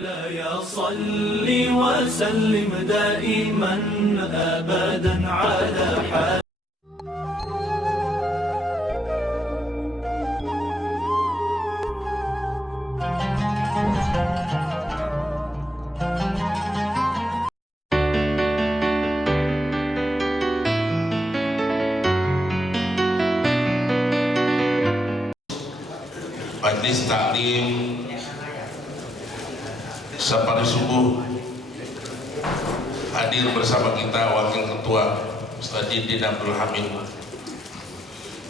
مولاي صل وسلم دائما أبدا على حال. Majlis Taklim Sapari Subuh hadir bersama kita Wakil Ketua Ustaz Didin Abdul Hamid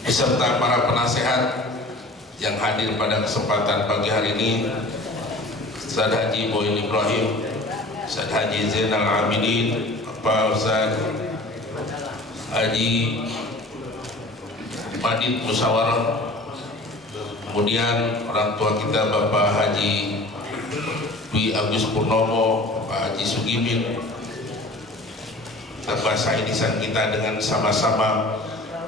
beserta para penasehat yang hadir pada kesempatan pagi hari ini, Ustaz Haji Boyin Ibrahim, Ustaz Haji Zainal Abidin, Pak Ustaz Haji Madid Musyawarah, kemudian orang tua kita Bapak Haji Dwi Agus Purnomo, Bapak Haji Sugimin, Bapak Saidisan kita dengan sama-sama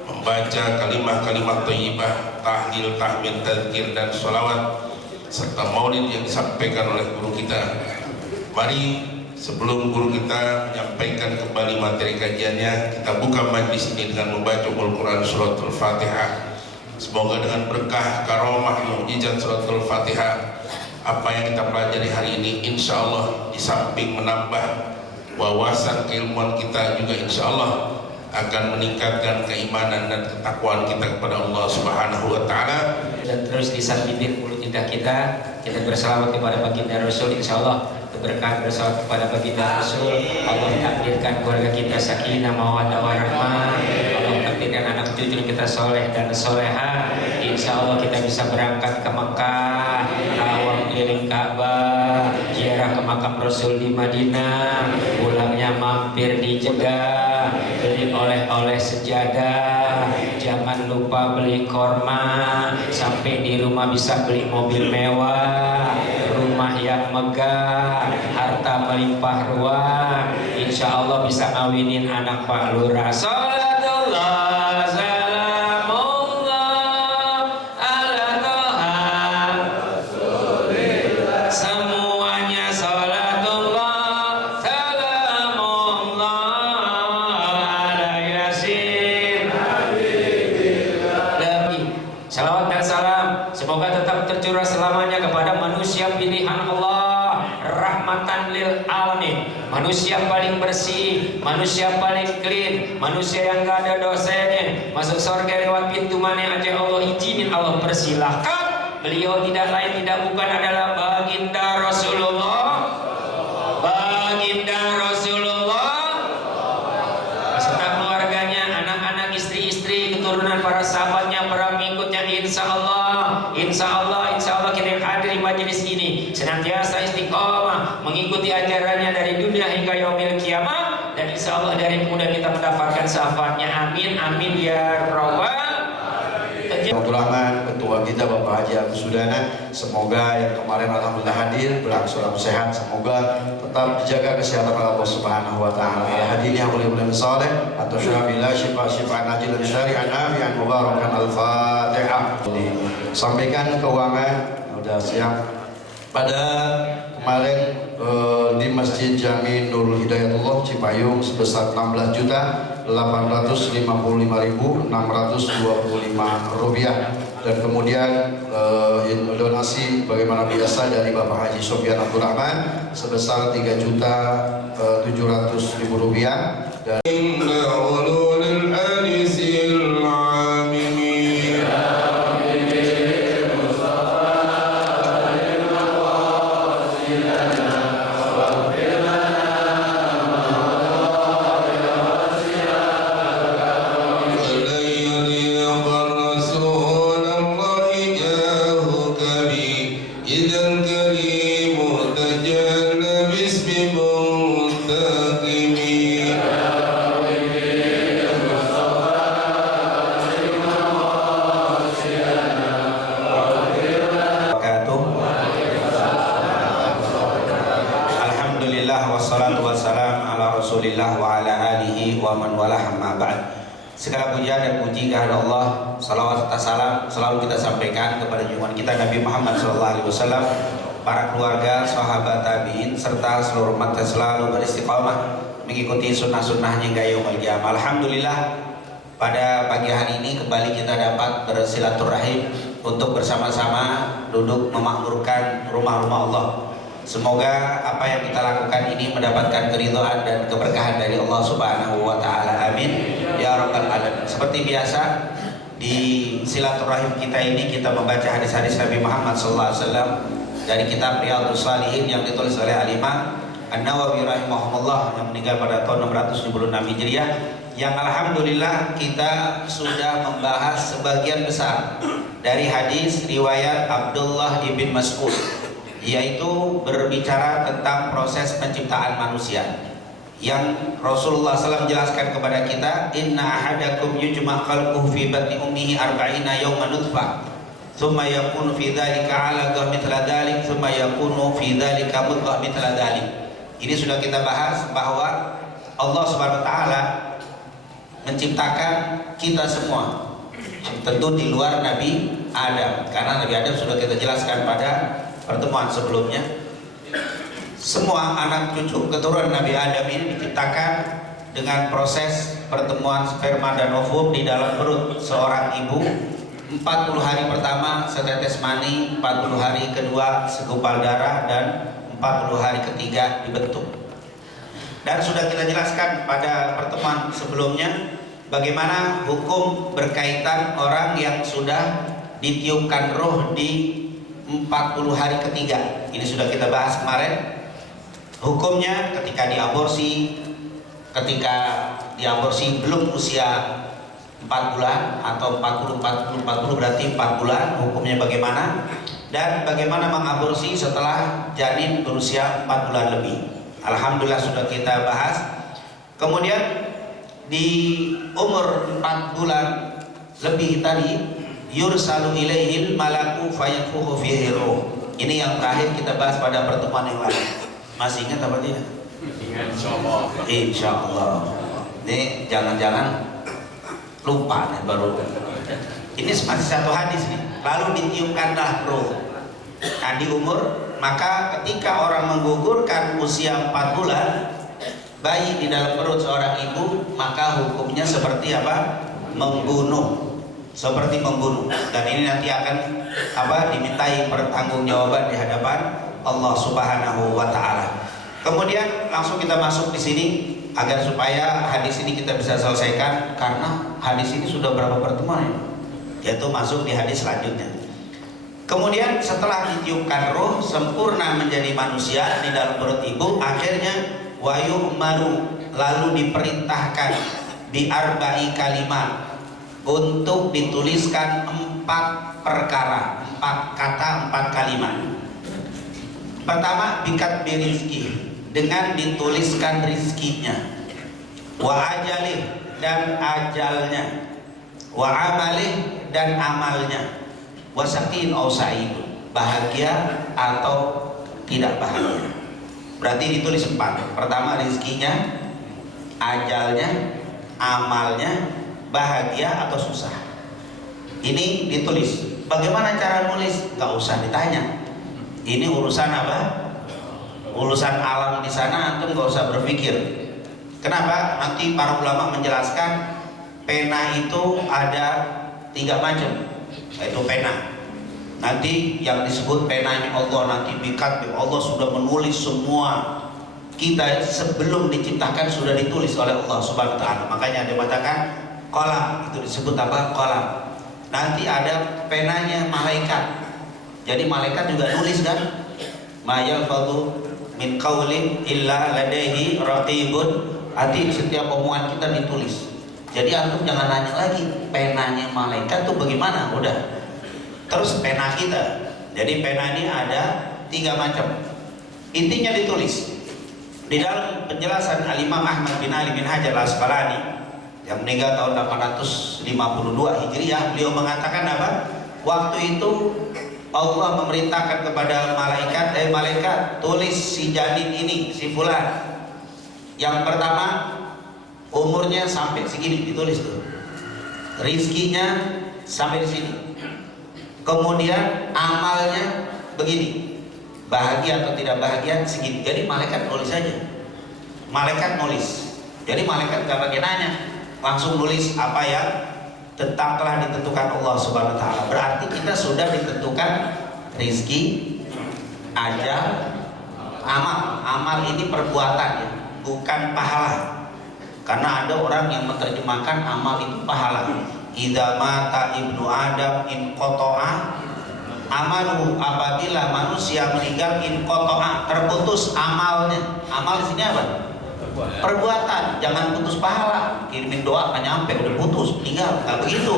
membaca kalimah-kalimah thayyibah, tahlil, tahmid, tadzkir dan sholawat serta maulid yang disampaikan oleh guru kita. Mari sebelum guru kita menyampaikan kembali materi kajiannya, kita buka majlis ini dengan membaca Al-Quran Suratul Fatihah. Semoga dengan berkah, karomah, mukjizat Suratul Fatihah, apa yang kita pelajari hari ini insya Allah di samping menambah wawasan keilmuan kita, juga insya Allah akan meningkatkan keimanan dan ketakwaan kita kepada Allah Subhanahu wa Ta'ala. Dan terus disakitin mulut lidah kita berselawat kepada baginda Rasul, insya Allah keberkahan berselawat kepada baginda Rasul. Allah takdirkan keluarga kita sakinah, mawaddah warahmah. Allah takdirkan anak cucu kita soleh dan soleha. Insya Allah kita bisa berangkat ke Mekah, awal keliling Ka'bah, ziarah ke makam Rasul di Madinah, pulangnya mampir di Jeddah, beli oleh-oleh sejadah, jangan lupa beli korma, sampai di rumah bisa beli mobil mewah, rumah yang megah, harta melimpah ruah. Insya Allah bisa ngawinin anak Pak Lurah. Salatullah salamullah ala toha Rasulillah. Semuanya salatullah salamullah ala yasin Nabi. Salawat dan salam semoga tetap tercurah selamanya kepada manusia pilihan Allah, rahmatan lil alamin, manusia paling bersih, manusia paling clean, manusia yang gak ada dosanya, masuk surga lewat pintu mana aja Allah izinin, Allah persilahkan. Beliau tidak lain tidak bukan adalah baginda Rasulullah, baginda Rasulullah beserta keluarganya, anak-anak, istri-istri, keturunan para sahabatnya, para pengikutnya. Insya Allah kita yang hadir di majelis ini senantiasa istiqomah mengikuti ajarannya dari dunia hingga yaumil kiamah, dan insya Allah dari kemudian kita mendapatkan syafaatnya. Amin amin ya rabbal Abdul Rahman, ketua kita Bapak Haji Agus Sudana, semoga yang kemarin alhamdulillah hadir berlangsung sehat, semoga tetap dijaga kesehatan oleh Allah Subhanahu wa Ta'ala. Hadirin yang mulia-mulia saleh atau syuhabillah syifa najilan syari'an nafi'an mubarakan al-Fatihah. Sampaikan keuangan udah siap. Pada kemarin di Masjid Jami Nurul Hidayatullah Cipayung sebesar 16.855.625 rupiah, dan kemudian donasi bagaimana biasa dari Bapak Haji Sofyan Abdul Rahman sebesar 3.700.000 rupiah. Dan segala pujian dan puji kehadirat Allah, salawat serta salam selalu kita sampaikan kepada junjungan kita Nabi Muhammad SAW, para keluarga, sahabat tabi'in, serta seluruh umat yang selalu beristiqamah mengikuti sunnah-sunnahnya hingga yaumul qiyamah. Alhamdulillah, pada pagi hari ini kembali kita dapat bersilaturahim untuk bersama-sama duduk memakmurkan rumah-rumah Allah. Semoga apa yang kita lakukan ini mendapatkan keridhaan dan keberkahan dari Allah Subhanahu wa taala. Amin ya rabbal alamin. Seperti biasa di silaturahim kita ini kita membaca hadis-hadis Nabi Muhammad SAW dari kitab Riyadhus Shalihin yang ditulis oleh Al-Imam An-Nawawi rahimahullah yang meninggal pada tahun 676 Hijriah, yang alhamdulillah kita sudah membahas sebagian besar dari hadis riwayat Abdullah ibn Mas'ud, yaitu berbicara tentang proses penciptaan manusia, yang Rasulullah SAW jelaskan kepada kita, inna ahadakum yujma' khalquhu fi batni ummihi arba'ina yawman nutfah thumma yakunu fi dhalika 'alaqah mithla dhalik thumma yakunu fi dhalika mudghah mithla dhalik. Ini sudah kita bahas bahwa Allah Subhanahu wa taala menciptakan kita semua, tentu di luar Nabi Adam, karena Nabi Adam sudah kita jelaskan pada pertemuan sebelumnya. Semua anak cucu keturunan Nabi Adam ini diciptakan dengan proses pertemuan sperma dan ovum di dalam perut seorang ibu. 40 hari pertama setetes mani, 40 hari kedua segumpal darah, dan 40 hari ketiga dibentuk. Dan sudah kita jelaskan pada pertemuan sebelumnya bagaimana hukum berkaitan orang yang sudah ditiupkan roh di 40 hari ketiga. Ini sudah kita bahas kemarin. Hukumnya ketika diaborsi belum usia 4 bulan atau 40 berarti 4 bulan, hukumnya bagaimana, dan bagaimana mengaborsi setelah janin berusia 4 bulan lebih. Alhamdulillah sudah kita bahas. Kemudian di umur 4 bulan lebih tadi, yursalu ilaihil malaku fayanfukhu fihi ruh. Ini yang terakhir kita bahas pada pertemuan yang lalu. Masih ingat apa tidak? Insyaallah. Insyaallah. Ini jangan-jangan lupa nih baru. Ini masih satu hadis nih. Lalu ditiupkanlah roh. Nah, di umur, maka ketika orang menggugurkan usia 4 bulan bayi di dalam perut seorang ibu, maka hukumnya seperti apa? Membunuh. Seperti membunuh. Dan ini nanti akan dimintai pertanggungjawaban di hadapan Allah Subhanahu wa taala. Kemudian langsung kita masuk di sini agar supaya hadis ini kita bisa selesaikan, karena hadis ini sudah berapa pertemuan ya? Yaitu masuk di hadis selanjutnya. Kemudian setelah ditiupkan roh sempurna menjadi manusia di dalam perut ibu, akhirnya wayu'maru, lalu diperintahkan bi arba'i kalimat, untuk dituliskan 4 perkara, 4 kata, 4 kalimat. Pertama, bikat birizki, dengan dituliskan rizkinya, wa ajalih, dan ajalnya, wa amalih, dan amalnya, wa sakin au sa'idun, bahagia atau tidak bahagia. Berarti ditulis 4. Pertama rizkinya, ajalnya, amalnya, bahagia atau susah. Ini ditulis. Bagaimana cara nulis? Gak usah ditanya. Ini urusan apa? Urusan alam di sana, antum gak usah berpikir. Kenapa? Nanti para ulama menjelaskan pena itu ada 3 macam. Yaitu pena. Nanti yang disebut penanya Allah, nanti bikat Allah sudah menulis semua kita sebelum diciptakan, sudah ditulis oleh Allah Subhanahu wa taala. Makanya dia mengatakan qalam, itu disebut apa? Qalam. Nanti ada penanya malaikat. Jadi malaikat juga nulis kan? Ma yalfadhu min qaulin illa ladaihi raqibun atid. Setiap omongan kita ditulis. Jadi antum jangan nanya lagi penanya malaikat tuh bagaimana, udah. Terus pena kita. Jadi pena ini ada 3 macam. Intinya ditulis. Di dalam penjelasan Al-Imam Ahmad bin Ali bin Hajar Al-Asqalani yang meninggal tahun 852 Hijriah, beliau mengatakan apa? Waktu itu Allah memerintahkan kepada malaikat, malaikat tulis si janin ini, si fulan. Yang pertama umurnya sampai segini, ditulis tuh. Rizkinya sampai di sini. Kemudian amalnya begini. bahagia atau tidak bahagia segini. Jadi malaikat nulis saja. Malaikat nulis. Jadi malaikat gak pakai nanya, langsung nulis apa yang tentang telah ditentukan Allah Subhanahu wa taala. Berarti kita sudah ditentukan rezeki, ajal, amal. Amal ini perbuatan ya, bukan pahala. Karena ada orang yang menerjemahkan amal itu pahala. Idza mata ibnu Adam in qata'a amalu, apabila manusia meninggal in qata'a, terputus amalnya. Amal di sini apa? Perbuatan. Jangan putus pahala. Kirimin doa nggak nyampe udah putus, tinggal. Nggak begitu.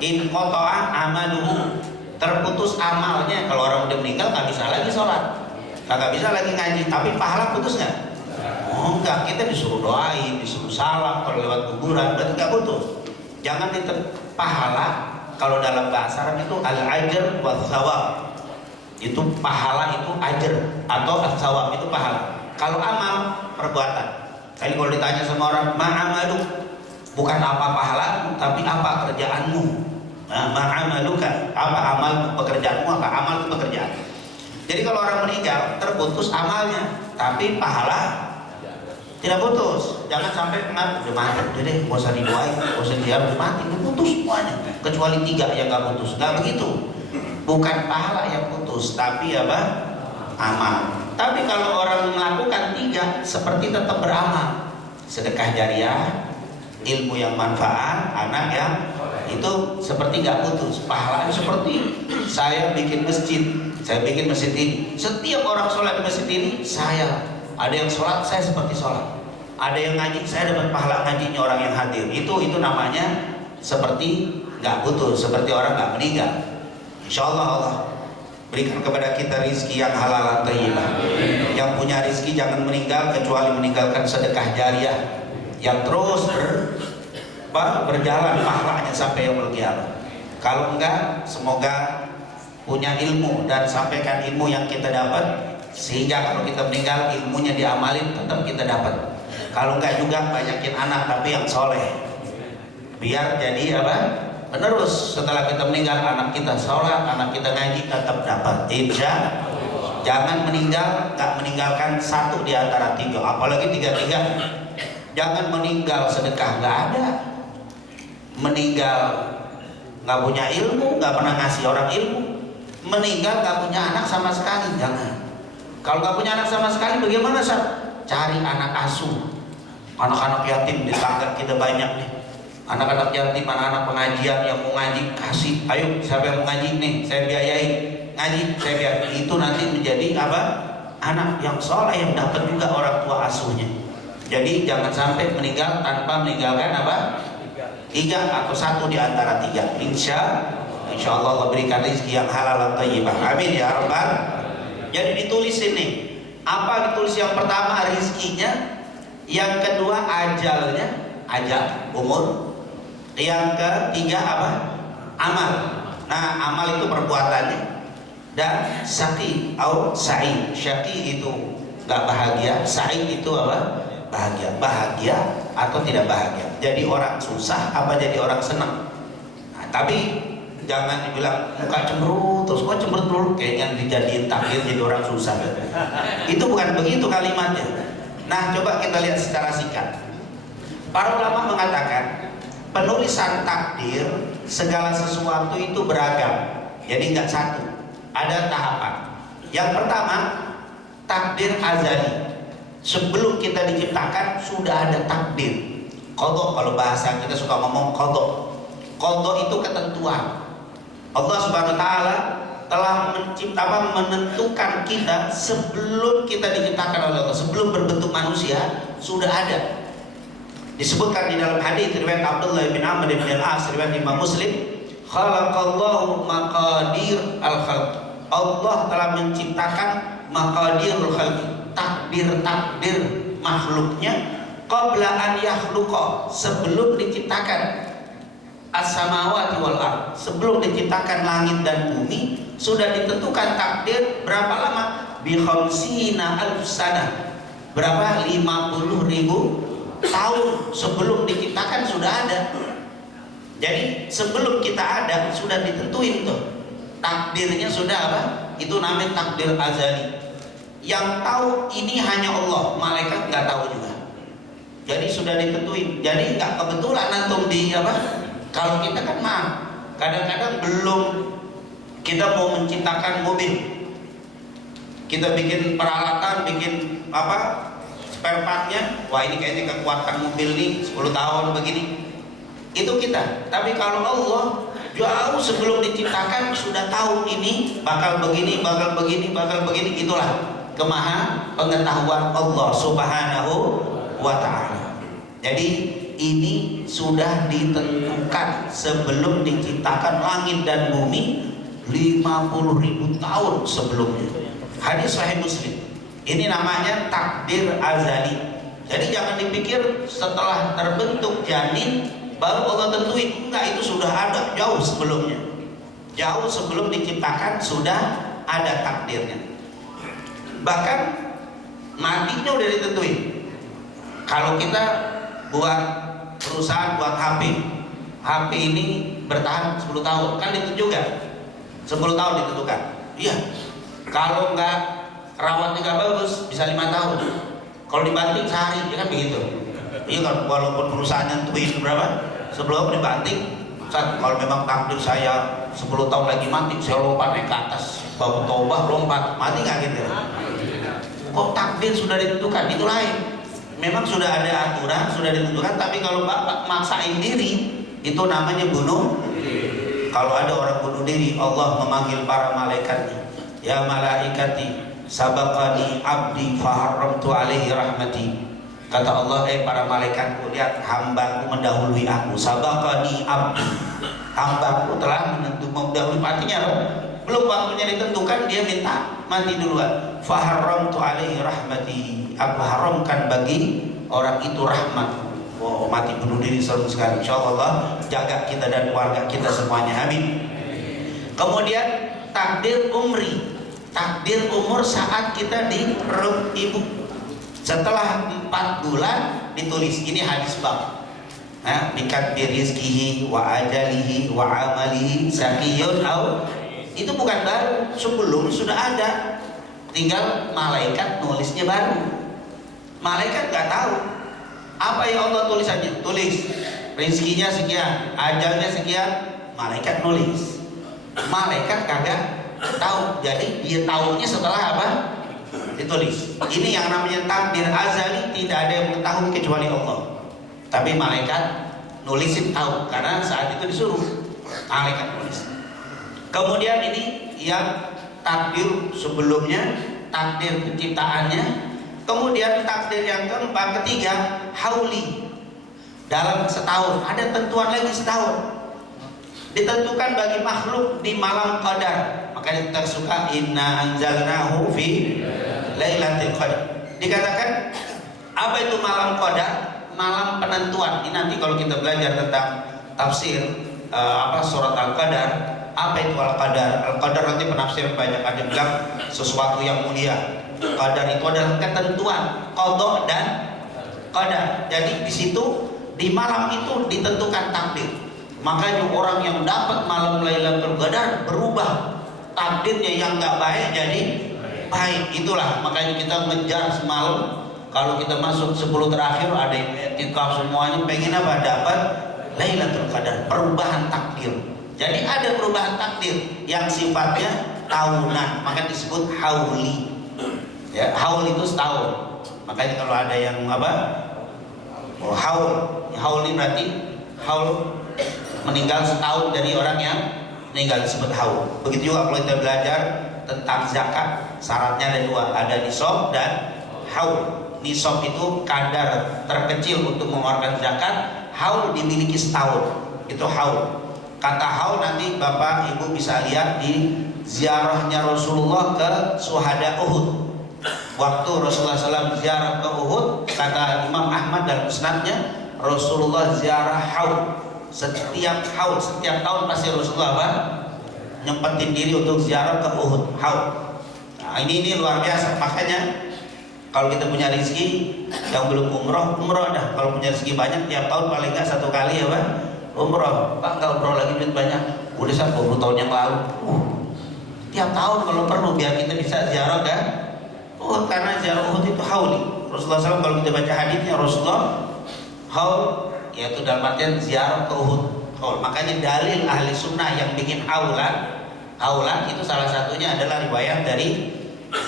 In qata'a amaluhu, terputus amalnya. Kalau orang udah meninggal nggak bisa lagi sholat, nggak bisa lagi ngaji, tapi pahala putus nggak? Oh enggak, kita disuruh doain, disuruh salam kalau lewat kuburan, berarti nggak putus. Jangan pahala. Kalau dalam bahasa Arab itu al-ajr wa thawab, itu pahala, itu ajr, atau al-thawab itu pahala. Kalau amal perbuatan. Kali kalau ditanya sama orang ma'amalu, bukan apa pahalamu, tapi apa kerjaanmu. Ma'amaluka, apa amal pekerjaanmu, apa amal itu pekerjaan. Jadi kalau orang meninggal terputus amalnya, tapi pahala tidak putus. Jangan sampai udah mati, udah deh, gak usah didoain, gak usah diam, udah mati, udah putus semuanya. Kecuali 3 yang gak putus. Gak begitu. Bukan pahala yang putus, tapi apa? Amal. Tapi kalau orang melakukan 3, seperti tetap beramal. Sedekah jariah, ilmu yang manfaat, anak yang itu seperti gak putus. Pahalanya seperti saya bikin masjid, saya bikin masjid ini. Setiap orang sholat di masjid ini, saya. Ada yang sholat, saya seperti sholat. Ada yang ngaji, saya dapat pahala ngajinya orang yang hadir. Itu namanya seperti gak putus, seperti orang gak meninggal. Insya Allah berikan kepada kita rizki yang halal dan thayyibah. Yang punya rizki jangan meninggal kecuali meninggalkan sedekah jariah yang terus berjalan pahalanya sampai yaumul qiyamah. Kalau enggak, semoga punya ilmu dan sampaikan ilmu yang kita dapat, sehingga kalau kita meninggal ilmunya diamalin tetap kita dapat. Kalau enggak juga banyakin anak tapi yang soleh, biar jadi apa? Penerus. Setelah kita meninggal anak kita sholat, anak kita ngaji, tetap dapat. Insya jangan meninggal nggak meninggalkan 1 di antara 3, apalagi 3-3. Jangan meninggal sedekah, nggak ada. Meninggal nggak punya ilmu, nggak pernah ngasih orang ilmu. Meninggal nggak punya anak sama sekali, jangan. Kalau nggak punya anak sama sekali, bagaimana Sar? Cari anak asuh, anak-anak yatim di tangga kita banyak nih. Anak-anak yatim, anak-anak pengajian yang mau ngaji, kasih, ayo siapa yang mau ngaji nih, saya biayain ngaji, saya biayain. Itu nanti menjadi apa? Anak yang soleh yang dapat juga orang tua asuhnya. Jadi jangan sampai meninggal tanpa meninggalkan apa? 3 atau 1 di antara 3. Insya Allah berikan rezeki yang halal dan thayyibah. Amin ya rabbal. Jadi ditulis ini. Apa ditulis? Yang pertama rezekinya, yang kedua ajalnya, ajal umur. Yang ketiga apa? Amal. Nah, amal itu perbuatannya. Dan syaqi atau sa'id. Syaqi itu gak bahagia, sa'id itu apa? Bahagia. Bahagia atau tidak bahagia. Jadi orang susah apa jadi orang senang. Nah, tapi jangan dibilang muka cemberut terus, kok cemberut dulu kayaknya dijadiin takdir jadi orang susah. Itu bukan begitu kalimatnya. Nah, coba kita lihat secara singkat. Para ulama mengatakan penulisan takdir segala sesuatu itu beragam, jadi nggak satu, ada tahapan. Yang pertama, takdir azali. Sebelum kita diciptakan sudah ada takdir. Qadha, kalau bahasa kita suka ngomong qadha. Qadha itu ketentuan. Allah Subhanahu wa taala telah menentukan kita sebelum kita diciptakan oleh Allah, sebelum berbentuk manusia sudah ada. Disebutkan di dalam hadis riwayat Abdullah bin Amr bin Al-As riwayat Imam Muslim, khalaqallahu maqadir al-khalq. Allah telah menciptakan maqadirul khalq, takdir-takdir makhluknya qabla an yakhluqa, sebelum diciptakan as-samawati wal ard, sebelum diciptakan langit dan bumi sudah ditentukan takdir. Berapa lama? Bi khamsina alf sanah. Berapa? 50.000 tahun sebelum diciptakan sudah ada. Jadi sebelum kita ada sudah ditentuin tuh takdirnya, sudah apa? Itu namanya takdir azali. Yang tahu ini hanya Allah, malaikat nggak tahu juga. Jadi sudah ditentuin. Jadi nggak kebetulan antum di apa? Kalau kita kan maaf, kadang-kadang belum kita mau menciptakan mobil, kita bikin peralatan, bikin apa? Spare partnya. Wah ini kayaknya kekuatan mobil nih 10 tahun begini. Itu kita. Tapi kalau Allah jauh sebelum diciptakan sudah tahu ini bakal begini, bakal begini, bakal begini. Itulah kemaha pengetahuan Allah Subhanahu wa ta'ala. Jadi ini sudah ditentukan sebelum diciptakan langit dan bumi 50.000 tahun sebelumnya. Hadis Sahih Muslim. Ini namanya takdir azali. Jadi jangan dipikir setelah terbentuk janin baru Allah tentuin. Enggak, itu sudah ada jauh sebelumnya. Jauh sebelum diciptakan sudah ada takdirnya. Bahkan matinya udah ditentuin. Kalau kita buat perusahaan, buat HP ini bertahan 10 tahun, kan itu juga 10 tahun ditentukan. Iya. Kalau nggak rawatnya nggak bagus bisa 5 tahun. Kalau dibanting sehari, ya kan begitu. Iya kan, walaupun perusahaan nentuin berapa sebelum dibanting. Kalau memang takdir saya 10 tahun lagi mati, saya lompatnya ke atas bau tobah, lompat, mati nggak gitu? Kok takdir sudah ditentukan? Itu lain. Memang sudah ada aturan, sudah ditentukan. Tapi kalau bapak maksain diri, itu namanya bunuh. Kalau ada orang bunuh diri, Allah memanggil para malaikatnya. Ya malaikati, sabaqani abdi faharramtu alaihi rahmati. Kata Allah, para malaikatku, lihat hambaku mendahului aku. Sabaqani abdi, hambaku telah mendahului. Artinya belum waktunya ditentukan, dia minta mati duluan. Faharramtu alaihi rahmati, aku haramkan bagi orang itu rahmat. Oh, mati bunuh diri seru sekali. Insyaallah jaga kita dan keluarga kita semuanya, amin. Kemudian takdir umri, takdir umur saat kita di perut ibu. Setelah 4 bulan ditulis, ini hadis bab. Bikat birizkihi wa ajalihi wa amalihi sakiyun au. Itu bukan baru, sebelum sudah ada. Tinggal malaikat nulisnya baru. Malaikat nggak tahu apa yang Allah tulis aja. Tulis rezekinya sekian, ajalnya sekian, malaikat nulis. Malaikat kagak tahu. Jadi dia tahunya setelah apa? Ditulis. Ini yang namanya takdir azali, tidak ada yang mengetahui kecuali Allah. Tapi malaikat nulisin tahu karena saat itu disuruh. Malaikat nulis. Kemudian ini yang takdir sebelumnya, takdir penciptaannya. Kemudian takdir yang keempat, ketiga, hauli. Dalam setahun, ada tentuan lagi setahun. Ditentukan bagi makhluk di malam qadar. Makanya kita suka inna anzalnahu fi lailatul qadar. Dikatakan apa itu malam qadar? Malam penentuan. Ini nanti kalau kita belajar tentang tafsir surat Al-Qadar, apa itu Al-Qadar? Al-Qadar nanti penafsir banyak, ada yang bilang sesuatu yang mulia. Qadar itu adalah ketentuan, qada dan qadar. Jadi di situ di malam itu ditentukan takdir. Makanya orang yang dapat malam Lailatul Qadar berubah takdirnya yang nggak baik jadi baik. Itulah makanya kita mengejar semalam. Kalau kita masuk 10 terakhir ada yang etikaf semuanya pengen apa? Dapat Lailatul Qadar, perubahan takdir. Jadi ada perubahan takdir yang sifatnya tahunan, maka disebut hauli. Ya, haul itu setahun. Makanya kalau ada yang apa? Oh, haul ini berarti haul meninggal setahun dari orang yang meninggal, disebut haul. Begitu juga kalau kita belajar tentang zakat, syaratnya ada 2, ada nisab dan haul. Nisab itu kadar terkecil untuk mengeluarkan zakat, haul dimiliki setahun. Itu haul. Kata haul nanti Bapak Ibu bisa lihat di ziarahnya Rasulullah ke Syuhada Uhud. Waktu Rasulullah SAW ziarah ke Uhud, kata Imam Ahmad dalam musnadnya, Rasulullah ziarah haul. Setiap tahun pasti Rasulullah apa? Nyempetin diri untuk ziarah ke Uhud, haul. Nah, ini luar biasa. Makanya kalau kita punya rezeki yang belum umroh dah. Kalau punya rezeki banyak, tiap tahun paling nggak 1 kali ya Pak, umroh. Pak nggak umroh lagi duit banyak, udah 10 tahun yang lalu. Tiap tahun kalau perlu biar kita bisa ziarah Uhud karena ziarah Uhud itu hauli. Rasulullah SAW kalau kita baca hadisnya Rasulullah haul, yaitu dalam artian ziarah ke Uhud. Haul. Makanya dalil ahli sunnah yang bikin haulan itu salah satunya adalah riwayat dari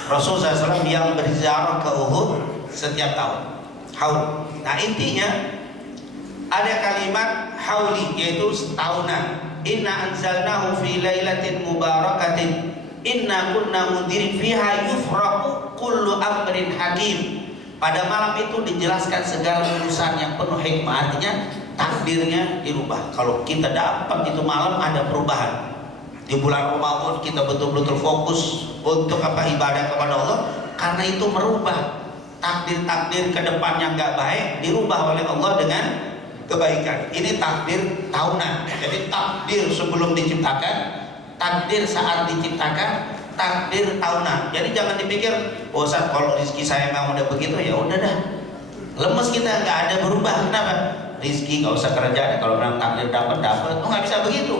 Rasulullah SAW yang berziarah ke Uhud setiap tahun. Haul. Nah intinya ada kalimat hauli yaitu setahunan. Inna anzalnahu fi lailatin mubarakatin inna kunna mundirin fiha yufraqu kullu amrin hakim. Pada malam itu dijelaskan segala urusan yang penuh hikmah. Artinya takdirnya dirubah. Kalau kita dapat itu malam ada perubahan. Di bulan Ramadan kita betul-betul fokus untuk ibadah kepada Allah, karena itu merubah takdir-takdir ke depan yang nggak baik dirubah oleh Allah dengan kebaikan. Ini takdir tahunan. Jadi takdir sebelum diciptakan, takdir saat diciptakan, takdir tahunan. Jadi jangan dipikir, oh Ustaz, kalau rezeki saya memang udah begitu ya udah dah. Lemes kita, nggak ada berubah. Kenapa? Rezeki nggak usah kerja, kalau memang takdir dapat, tuh nggak bisa begitu.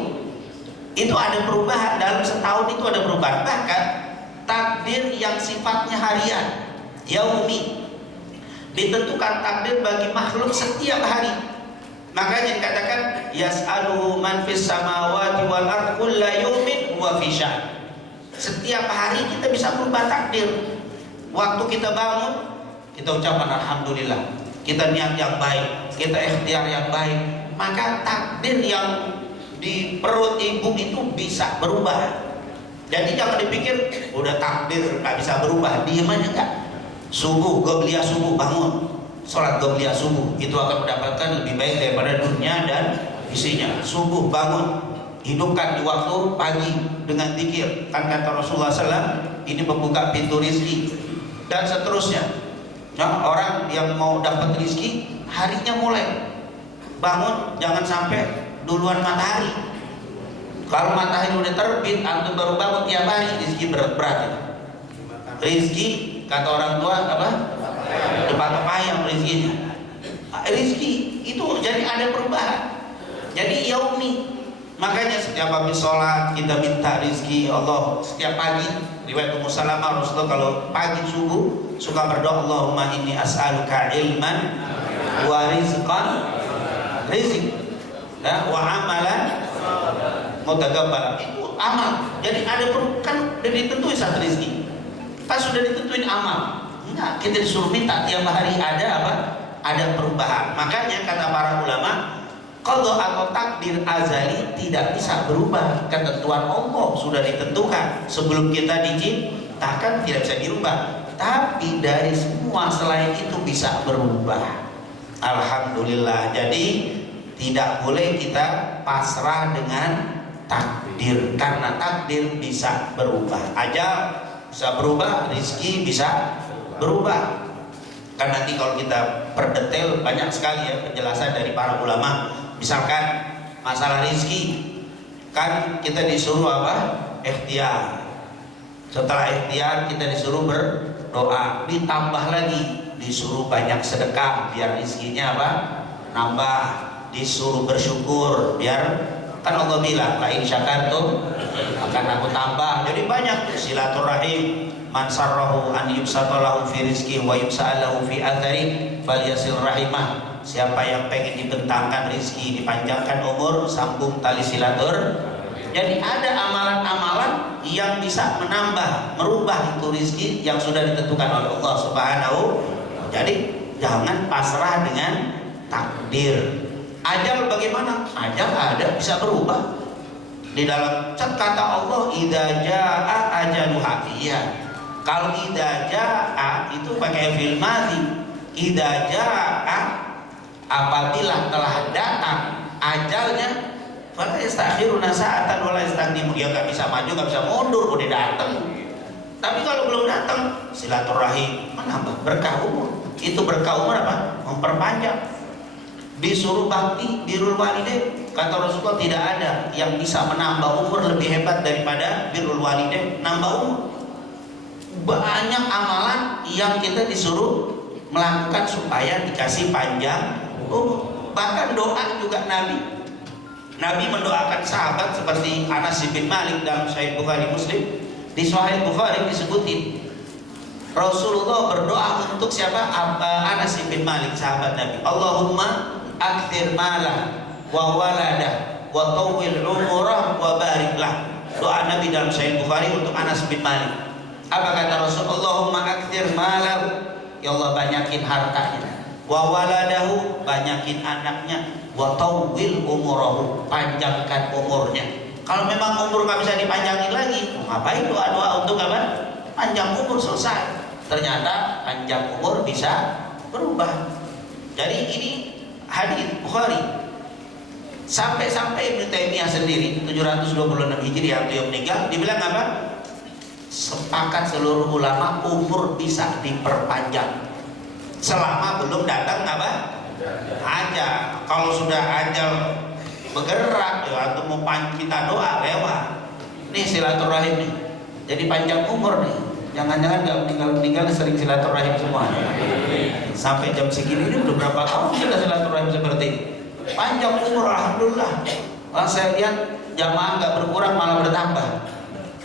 Itu ada perubahan, dalam setahun itu ada perubahan. Bahkan takdir yang sifatnya harian, yaumi, ditentukan takdir bagi makhluk setiap hari. Makanya dikatakan yas'aluhu man fis samawati wal ardh kulla yawmin huwa fi sya'n. Setiap hari kita bisa berubah takdir. Waktu kita bangun, kita ucapkan alhamdulillah, kita niat yang baik, kita ikhtiar yang baik, maka takdir yang di perut ibu itu bisa berubah. Jadi jangan dipikir udah takdir nggak bisa berubah, diem aja enggak. Subuh, qobliyah subuh, bangun, sholat qobliyah subuh, itu akan mendapatkan lebih baik daripada dunia dan isinya. Subuh bangun, hidupkan di waktu pagi dengan zikir. Kan kata Rasulullah SAW, ini membuka pintu rizki. Dan seterusnya. Nah, orang yang mau dapat rizki, harinya mulai bangun, jangan sampai duluan matahari. Kalau matahari udah terbit, antum baru bangun tiap hari, rizki berat. Rizki, kata orang tua apa? Depan ayam rizkinya. Rizki itu jadi ada perubahan. Jadi yaumi. Makanya setiap habis sholat kita minta rizki Allah. Setiap pagi riwayat Ummu Salamah, Rasulullah kalau pagi subuh suka berdoa, Allahumma inni as'aluka ilman wa rizqan, rizq, wa amalan mutaqabbalan. Itu amal. Jadi ada kan udah ditentuin satu rizki. Pas sudah ditentuin amal. Enggak, kita disuruh minta tiap hari ada apa? Ada perubahan. Makanya kata para ulama, qadha atau takdir azali tidak bisa berubah. Ketentuan Allah sudah ditentukan sebelum kita diciptakan, tidak bisa dirubah. Tapi dari semua selain itu bisa berubah. Alhamdulillah. Jadi tidak boleh kita pasrah dengan takdir, karena takdir bisa berubah. Ajal bisa berubah, rizki bisa berubah. Kan nanti kalau kita perdetail banyak sekali ya penjelasan dari para ulama. Misalkan masalah rizki, kan kita disuruh apa? Ikhtiar. Setelah ikhtiar kita disuruh berdoa, ditambah lagi disuruh banyak sedekah biar rizkinya apa? Nambah. Disuruh bersyukur biar, kan Allah bilang la in syakartum akan aku tambah. Jadi banyak silaturahim. Man sarrahu an yubsatalahu fi rizki wa yubsa'alahu fi athari falyasil rahimah. Siapa yang pengen dibentangkan rizki, dipanjangkan umur, sambung tali silatur. Jadi ada amalan-amalan yang bisa menambah, merubah itu rizki yang sudah ditentukan oleh Allah Subhanahu. Jadi jangan pasrah dengan takdir. Ajal bagaimana? Ajal ada, bisa berubah. Di dalam kata Allah, idza jaa ajaluha. Iya. Kalau idza jaa itu pakai fi'il madhi. Idza jaa, apabila telah datang ajalnya, fala yastakhiruna sa'atan wa la yastaqdimu. Ya enggak bisa maju, enggak bisa mundur, udah datang. Tapi kalau belum datang, silaturahim menambah berkah umur. Itu berkah umur apa? Memperpanjang. Disuruh bakti birrul walidain, kata Rasulullah tidak ada yang bisa menambah umur lebih hebat daripada birrul walidain, nambah umur. Banyak amalan yang kita disuruh melakukan supaya dikasih panjang umur. Bahkan doa juga Nabi mendoakan sahabat seperti Anas bin Malik dalam Sahih Bukhari Muslim. Di Sahih Bukhari disebutin Rasulullah berdoa untuk siapa? Anas bin Malik, sahabat Nabi. Allahumma akthir malah wa waladah wa tawwil umurah wa barik lah. Doa Nabi dalam Sahih Bukhari untuk Anas bin Malik. Apa kata Rasul? Allahumma akthir malah, ya Allah banyakin hartanya, wa waladahu, banyakin anaknya, wa tawwil umurahu, panjangkan umurnya. Kalau memang umur nggak bisa dipanjangin lagi, ngapain doa-doa untuk apa? Panjang umur, selesai. Ternyata panjang umur bisa berubah. Jadi ini hadis Bukhari. Sampai-sampai Ibnu Taimiyah sendiri 726 Hijriah beliau meninggal, dibilang apa? Sepakat seluruh ulama umur bisa diperpanjang selama belum datang apa? Ajal. Kalau sudah ajal bergerak ya, atau mau kita doa lewat. Nih silaturahim nih. Jadi panjang umur nih. Jangan-jangan nggak meninggal sering silaturahim semua. Sampai jam segini ini udah berapa tahun kita silaturahim seperti ini. Panjang umur, alhamdulillah. Saya lihat jamaah nggak berkurang malah bertambah.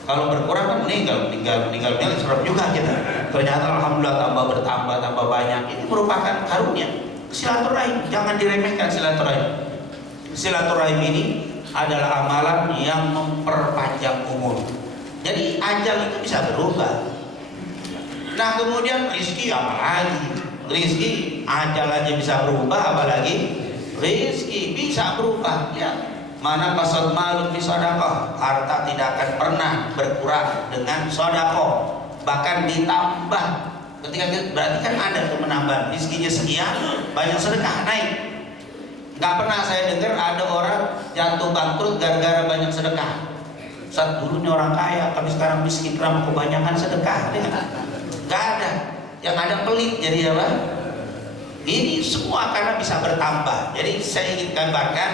Kalau berkurang kan meninggal serem juga kita. Ternyata alhamdulillah tambah banyak. Ini merupakan karunia. Silaturahim, jangan diremehkan silaturahim. Silaturahim ini adalah amalan yang memperpanjang umur. Jadi ajal itu bisa berubah. Nah kemudian rizki apalagi? Rizki ajal aja bisa berubah, apalagi rizki bisa berubah ya. Mana pasal malum di sedekah, harta tidak akan pernah berkurang dengan sedekah, bahkan ditambah. Ketika berarti kan ada tuh menambah rizkinya sekian, banyak sedekah naik. Nggak pernah saya dengar ada orang jatuh bangkrut gara-gara banyak sedekah. Saat dulunya orang kaya, tapi sekarang miskin karena kebanyakan sedekah. Nggak ada. Yang ada pelit, jadi apa? Ini semua karena bisa bertambah. Jadi saya ingin gambarkan,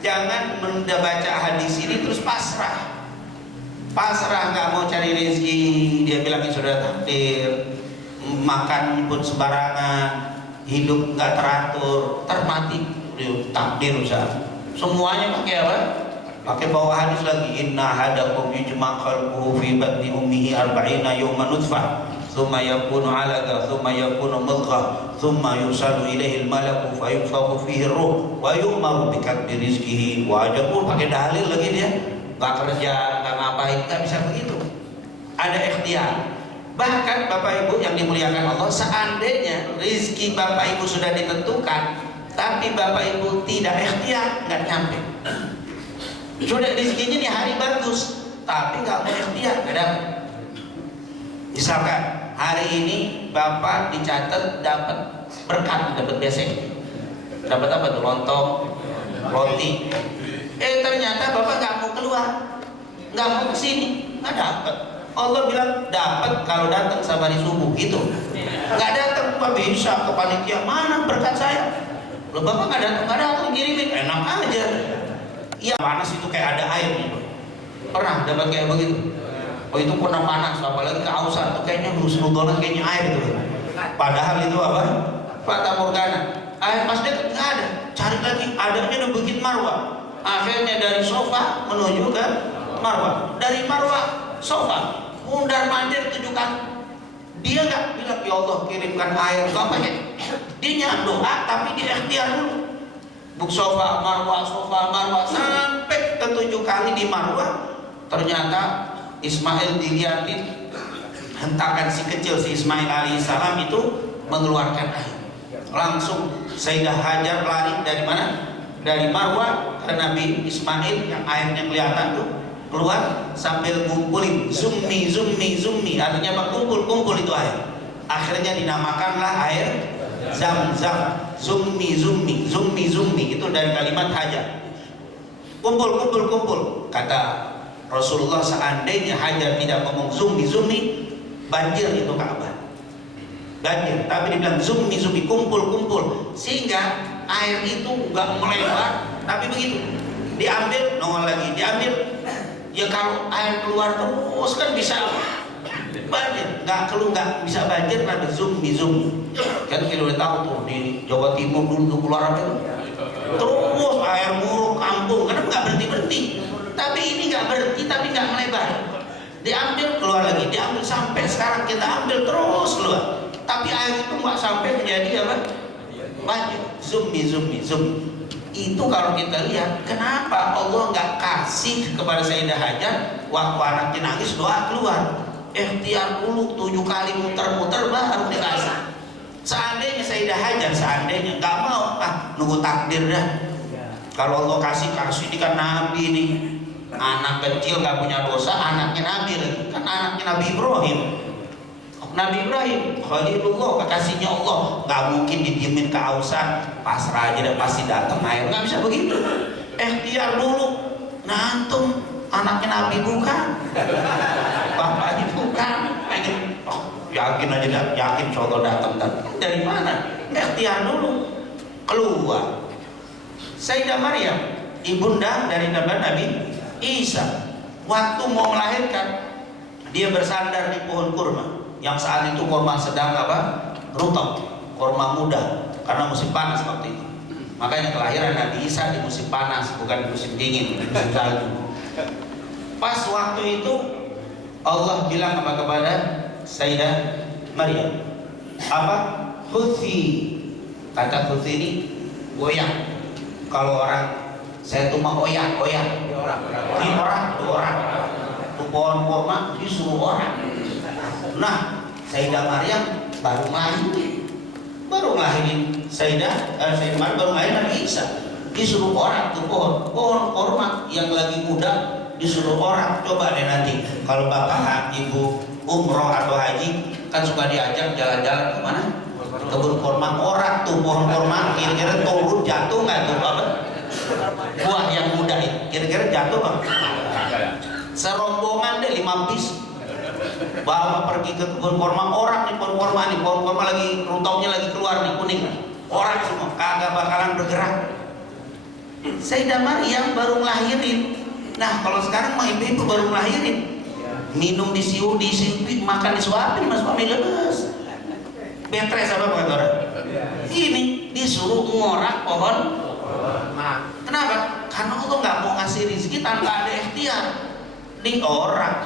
jangan membaca hadis ini terus pasrah. Pasrah, nggak mau cari rezeki, dia bilang ini sudah takdir. Makan pun sembarangan, hidup nggak teratur, termati takdir usah. Semuanya pakai apa? Pakai bawa hadis lagi, inna hadakum yujma' qalbuhu fi batni ummihi 40 yawman nutfah thumma yakunu 'alaqa thumma yakunu mudghah thumma yusalu ilaihi al-malaku fayunfakhu fihi ar-ruh wa yu'maru bi katbi rizqihi wa ajabu. Pakai dalil lagi dia, nggak kerja, nggak ngapain, nggak bisa begitu. Ada ikhtiar. Bahkan Bapak Ibu yang dimuliakan Allah, seandainya rizki Bapak Ibu sudah ditentukan, tapi Bapak Ibu tidak ikhtiar, nggak nyampe. Sudah rezekinya nih hari bagus, tapi nggak mau ikhtiar, nggak dapat. Misalkan hari ini Bapak dicatat dapat berkat, dapat besek, dapat apa tuh, lontong, roti. Ternyata Bapak nggak mau keluar, nggak mau kesini, nggak dapat. Allah bilang dapat kalau datang sabari subuh gitu. Nggak datang, Pak bisa ke panitia, mana berkat saya? Loh Bapak nggak datang kirimin, enak aja. Iya panas itu kayak ada air gitu. Pernah dapat kayak begitu? Oh itu pernah panas, apalagi keausan tuh kayaknya husnudonan kayaknya air itu. Padahal itu apa? Fata Morgana. Air pas deket nggak ada, cari lagi, adanya di Bukit Marwah. Akhirnya dari sofa menuju ke Marwah, dari Marwah sofa, mundar mandir 7 kali. Dia nggak bilang ya Allah kirimkan air, nggak pakai. Dia doa tapi dia ikhtiar dulu. Buk sofa Marwah sampai ke 7 kali di Marwah. Ternyata Ismail dilihatin, hentakan si kecil si Ismail alaihissalam itu mengeluarkan air. Langsung Sayyidah Hajar lari dari mana? Dari Marwah ke Nabi Ismail yang airnya kelihatan tuh, keluar sambil ngumpulin, zummi, artinya apa? Kumpul itu air. Akhirnya dinamakanlah air Zam-zam. Zummi itu dari kalimat Hajar. Kumpul. Kata Rasulullah, seandainya Hajar tidak ngomong zummi, banjir itu Ka'bah. Banjir, tapi dibilang zummi, kumpul. Sehingga air itu nggak melebar, tapi begitu. Diambil, nongol lagi, diambil. Ya kalau air keluar terus kan bisa banjir, nggak bisa banjir karena zummi. Kan kita udah tahu tuh di Jawa Timur dulu keluar apa itu, terus air muruk kampung, karena nggak berhenti. Tapi ini nggak berhenti, tapi nggak melebar. Diambil keluar lagi, diambil sampai sekarang kita ambil terus keluar. Tapi air itu nggak sampai menjadi apa? Banjir. Zumi. Itu kalau kita lihat, kenapa Allah nggak kasih kepada Sayyidah Hajar waktu anaknya nangis doa keluar? Ikhtiar dulu 7 kali muter-muter baru dikasih. Seandainya Sayyidah Hajar nggak mau, nunggu takdir dah. Kalau Allah kasih ini kan Nabi nih, anak kecil nggak punya dosa, anaknya Nabi lagi, kan anaknya Nabi Ibrahim. Nabi Ibrahim, Khalilullah, kekasihnya Allah, nggak mungkin didiemin kehausan, pasrah aja dan pasti datang air, nggak bisa begitu. Ikhtiar dulu, nantum anaknya Nabi bukan, bapaknya bukan, pengen, yakin aja dah, yakin Allah datang. Dari mana? Ikhtiar dulu, keluar. Sayyidah Maryam, ibunda dari Nabi Isa, waktu mau melahirkan, dia bersandar di pohon kurma. Yang saat itu kurma sedang rutab, kurma muda, karena musim panas waktu itu. Makanya kelahiran Nabi Isa di musim panas, bukan di musim dingin, di musim salju. Pas waktu itu Allah bilang kepada Sayyidah Maryam, Huthi, kata Huthi ini goyang. Kalau orang saya tuh mau oyak, di orang, tuh pohon kurma disuruh orang. Nah, Sayyidah Maryam baru ngelahirin Sayyidah Maryam baru ngelahirin Nabi Isa. Disuruh orang tuh pohon kurma yang lagi muda disuruh orang. Coba deh nanti kalau bapak ibu umroh atau haji kan suka diajak jalan-jalan kemana? Kebun kurma, orang tuh pohon kurma kira-kira turun jatuh nggak tuh buah yang muda itu kira-kira jatuh bang? Serombongan deh 5 bis bawa pergi ke kebun kurma, orang nih pohon kurma lagi rutopnya lagi keluar nih kuning, orang semua kagak bakalan bergerak. Sayyidah Maryam baru ngelahirin. Nah kalau sekarang mah ibu baru ngelahirin, minum disiupi, makan disuapin mas suami lemes. Betres apa bukan orang? Ini disuruh ngorak pohon. Kenapa? Karena Allah nggak mau ngasih rezeki tanpa ada ikhtiar. Di orang,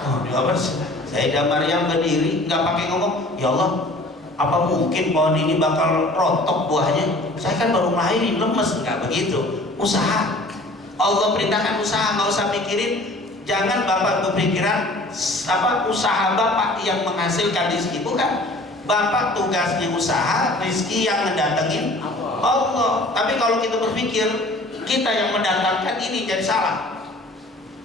Sayyidah Maryam berdiri, nggak pakai ngomong, ya Allah, apa mungkin pohon ini bakal rontok buahnya? Saya kan baru ngelahirin, lemes, nggak begitu. Usaha. Allah perintahkan usaha, nggak usah mikirin. Jangan bapak berpikiran usaha bapak yang menghasilkan rezeki, bukan. Bapak tugasnya usaha, rezeki yang mendatangin Allah. Tapi kalau kita berpikir kita yang mendatangkan ini jadi salah.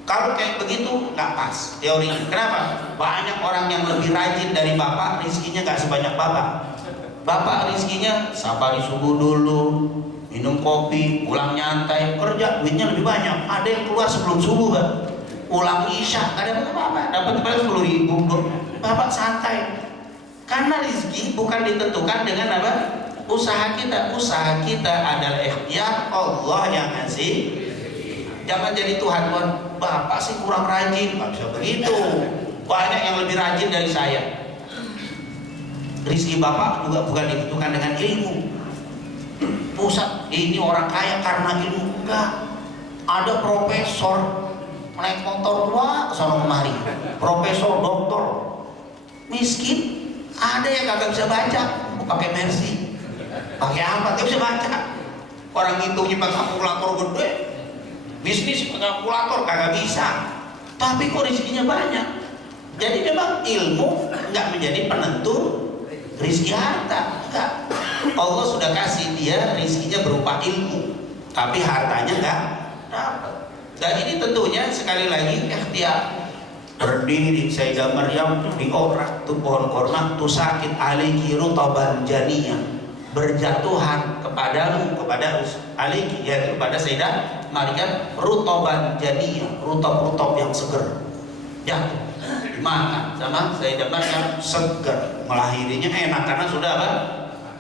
Kalau kayak begitu nggak pas teorinya. Kenapa? Banyak orang yang lebih rajin dari bapak, rezekinya nggak sebanyak bapak. Bapak rezekinya sabar subuh dulu, minum kopi, pulang nyantai, kerja, duitnya lebih banyak. Ada yang keluar sebelum subuh, Pak. Pulang isya, nggak dapat apa-apa, dapat balik 10.000. Bapak santai. Karena rezeki bukan ditentukan dengan apa? Usaha kita. Usaha kita adalah ikhtiar, Allah yang ngasih. Jangan jadi Tuhan, bapak sih kurang rajin, nggak bisa begitu. Banyak yang lebih rajin dari saya. Rizki bapak juga bukan ditentukan dengan ilmu. Pusat ini orang kaya karena ilmu, enggak. Ada profesor naik motor tua kesana kemari, profesor, doktor, miskin. Ada yang kagak bisa baca, pakai Mercy, pakai apa? Gak bisa baca. Orang ngitungnya pakai kalkulator gede. Bisnis kalkulator kagak bisa, tapi kok rezekinya banyak. Jadi memang ilmu nggak menjadi penentu rezeki harta. Enggak. Allah sudah kasih dia rezekinya berupa ilmu, tapi hartanya nggak dapat. Dan ini tentunya sekali lagi ikhtiar. Berdiri Sayyidah Maryam diorak tuh pohon kurma, tuh sakit aliki rutaban janiyah, berjatuhan kepadamu, kepada aliki, yaitu kepada Sayyidah Maryam, rutaban janiyah, rutop yang seger, jatuh dimakan sama Sayyidah Maryam, seger. Melahirinya enak karena sudah apa?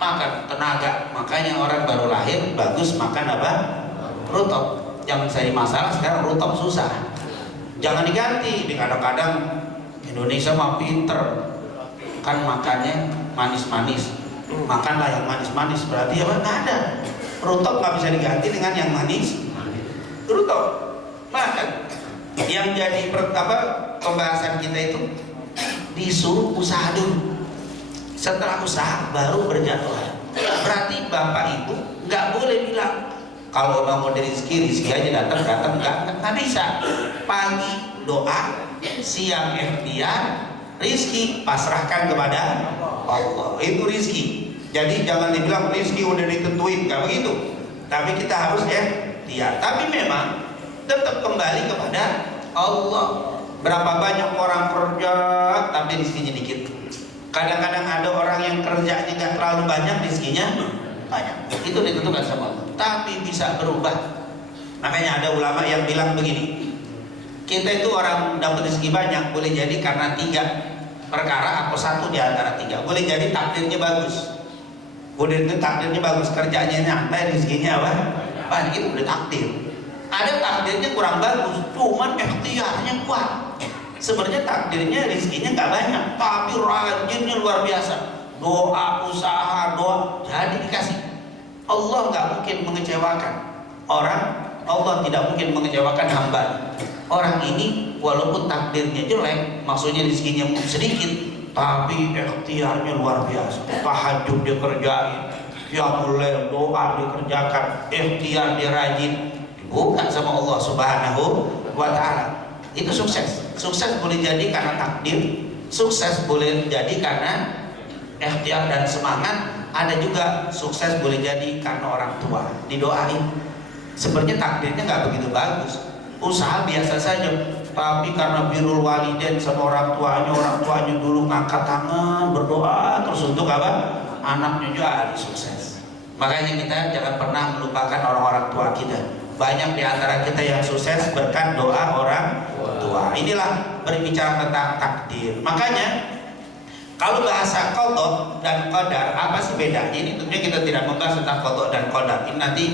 Makan, tenaga. Makanya orang baru lahir bagus makan apa? Rutop. Yang saya masalah sekarang rutop susah. Jangan diganti. Di kadang-kadang Indonesia mah pinter, kan makannya manis-manis. Makanlah yang manis-manis, berarti apa? Nggak ada. Rutop nggak bisa diganti dengan yang manis. Rutop makan. Yang jadi pembahasan kita itu disuruh usaha dulu. Setelah usaha baru berjadwal. Berarti bapak ibu nggak boleh bilang kalau mau dari rezeki aja datang nggak bisa. Pagi doa, siang ikhtiar, rizki pasrahkan kepada Allah. Itu rizki. Jadi jangan dibilang rizki udah ditentuin, nggak begitu. Tapi kita harus ikhtiar. Tapi memang tetap kembali kepada Allah. Berapa banyak orang kerja tapi rizkinya dikit. Kadang-kadang ada orang yang kerjanya nggak terlalu banyak, rizkinya banyak. Itu ditentukan sama Allah. Tapi bisa berubah. Makanya ada ulama yang bilang begini, kita itu orang dapat rezeki banyak boleh jadi karena 3 perkara atau 1 di antara 3. Boleh jadi takdirnya bagus. Udah itu takdirnya bagus, kerjanya nyantai, rezekinya apa? Banyak, itu udah takdir. Ada takdirnya kurang bagus, cuman ikhtiarnya kuat. Sebenarnya takdirnya rezekinya nggak banyak, tapi rajinnya luar biasa. Doa, usaha, doa, jadi dikasih. Allah nggak mungkin mengecewakan orang. Allah tidak mungkin mengecewakan hamba. Orang ini walaupun takdirnya jelek, maksudnya rezekinya sedikit, tapi ikhtiarnya luar biasa. Tahajud dia kerjain, qiyamul lail doa dia kerjakan, ikhtiar dia rajin, dibuka sama Allah Subhanahu wa taala. Itu sukses. Sukses boleh jadi karena takdir, sukses boleh jadi karena ikhtiar dan semangat. Ada juga sukses boleh jadi karena orang tua didoain. Sebenarnya takdirnya nggak begitu bagus, usaha biasa saja, tapi karena birrul walidain sama orang tuanya dulu ngangkat tangan berdoa terus untuk apa? Anaknya jadi sukses. Makanya kita jangan pernah melupakan orang-orang tua kita. Banyak di antara kita yang sukses berkat doa orang tua. Inilah berbicara tentang takdir. Makanya kalau bahasa qada dan qadar, apa sih bedanya? Ini tentunya kita tidak membahas tentang qada dan qadar. Ini nanti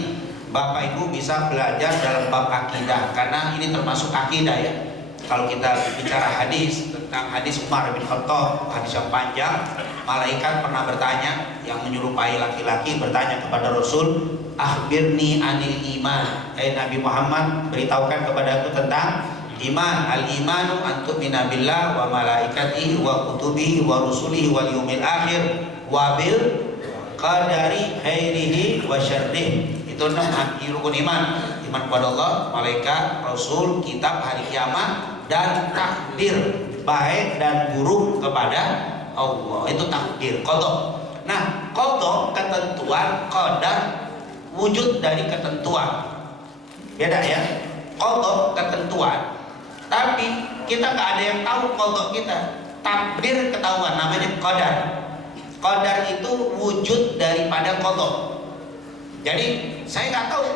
Bapak Ibu bisa belajar dalam bab akidah, karena ini termasuk akidah ya. Kalau kita bicara hadis, tentang hadis Umar bin Khattab, hadis yang panjang, malaikat pernah bertanya, yang menyerupai laki-laki bertanya kepada Rasul, akhbirni anil iman. Nabi Muhammad, beritahukan kepada aku tentang iman. Al-imanu antu'mina billah wa malaikatihi wa kutubihi wa rusulihi wal yawmil akhir wa bil qadari khairihi wa syarrihi. Itu 6 rukun iman. Iman kepada Allah, malaikat, rasul, kitab, hari kiamat, dan takdir baik dan buruk kepada Allah. Itu takdir, qada. Nah, qada ketentuan, qadar wujud dari ketentuan. Beda ya. Qada ketentuan. Tapi kita nggak ada yang tahu qada kita. Takdir ketahuan, namanya qadar. Qadar itu wujud daripada qada. Jadi saya nggak tahu,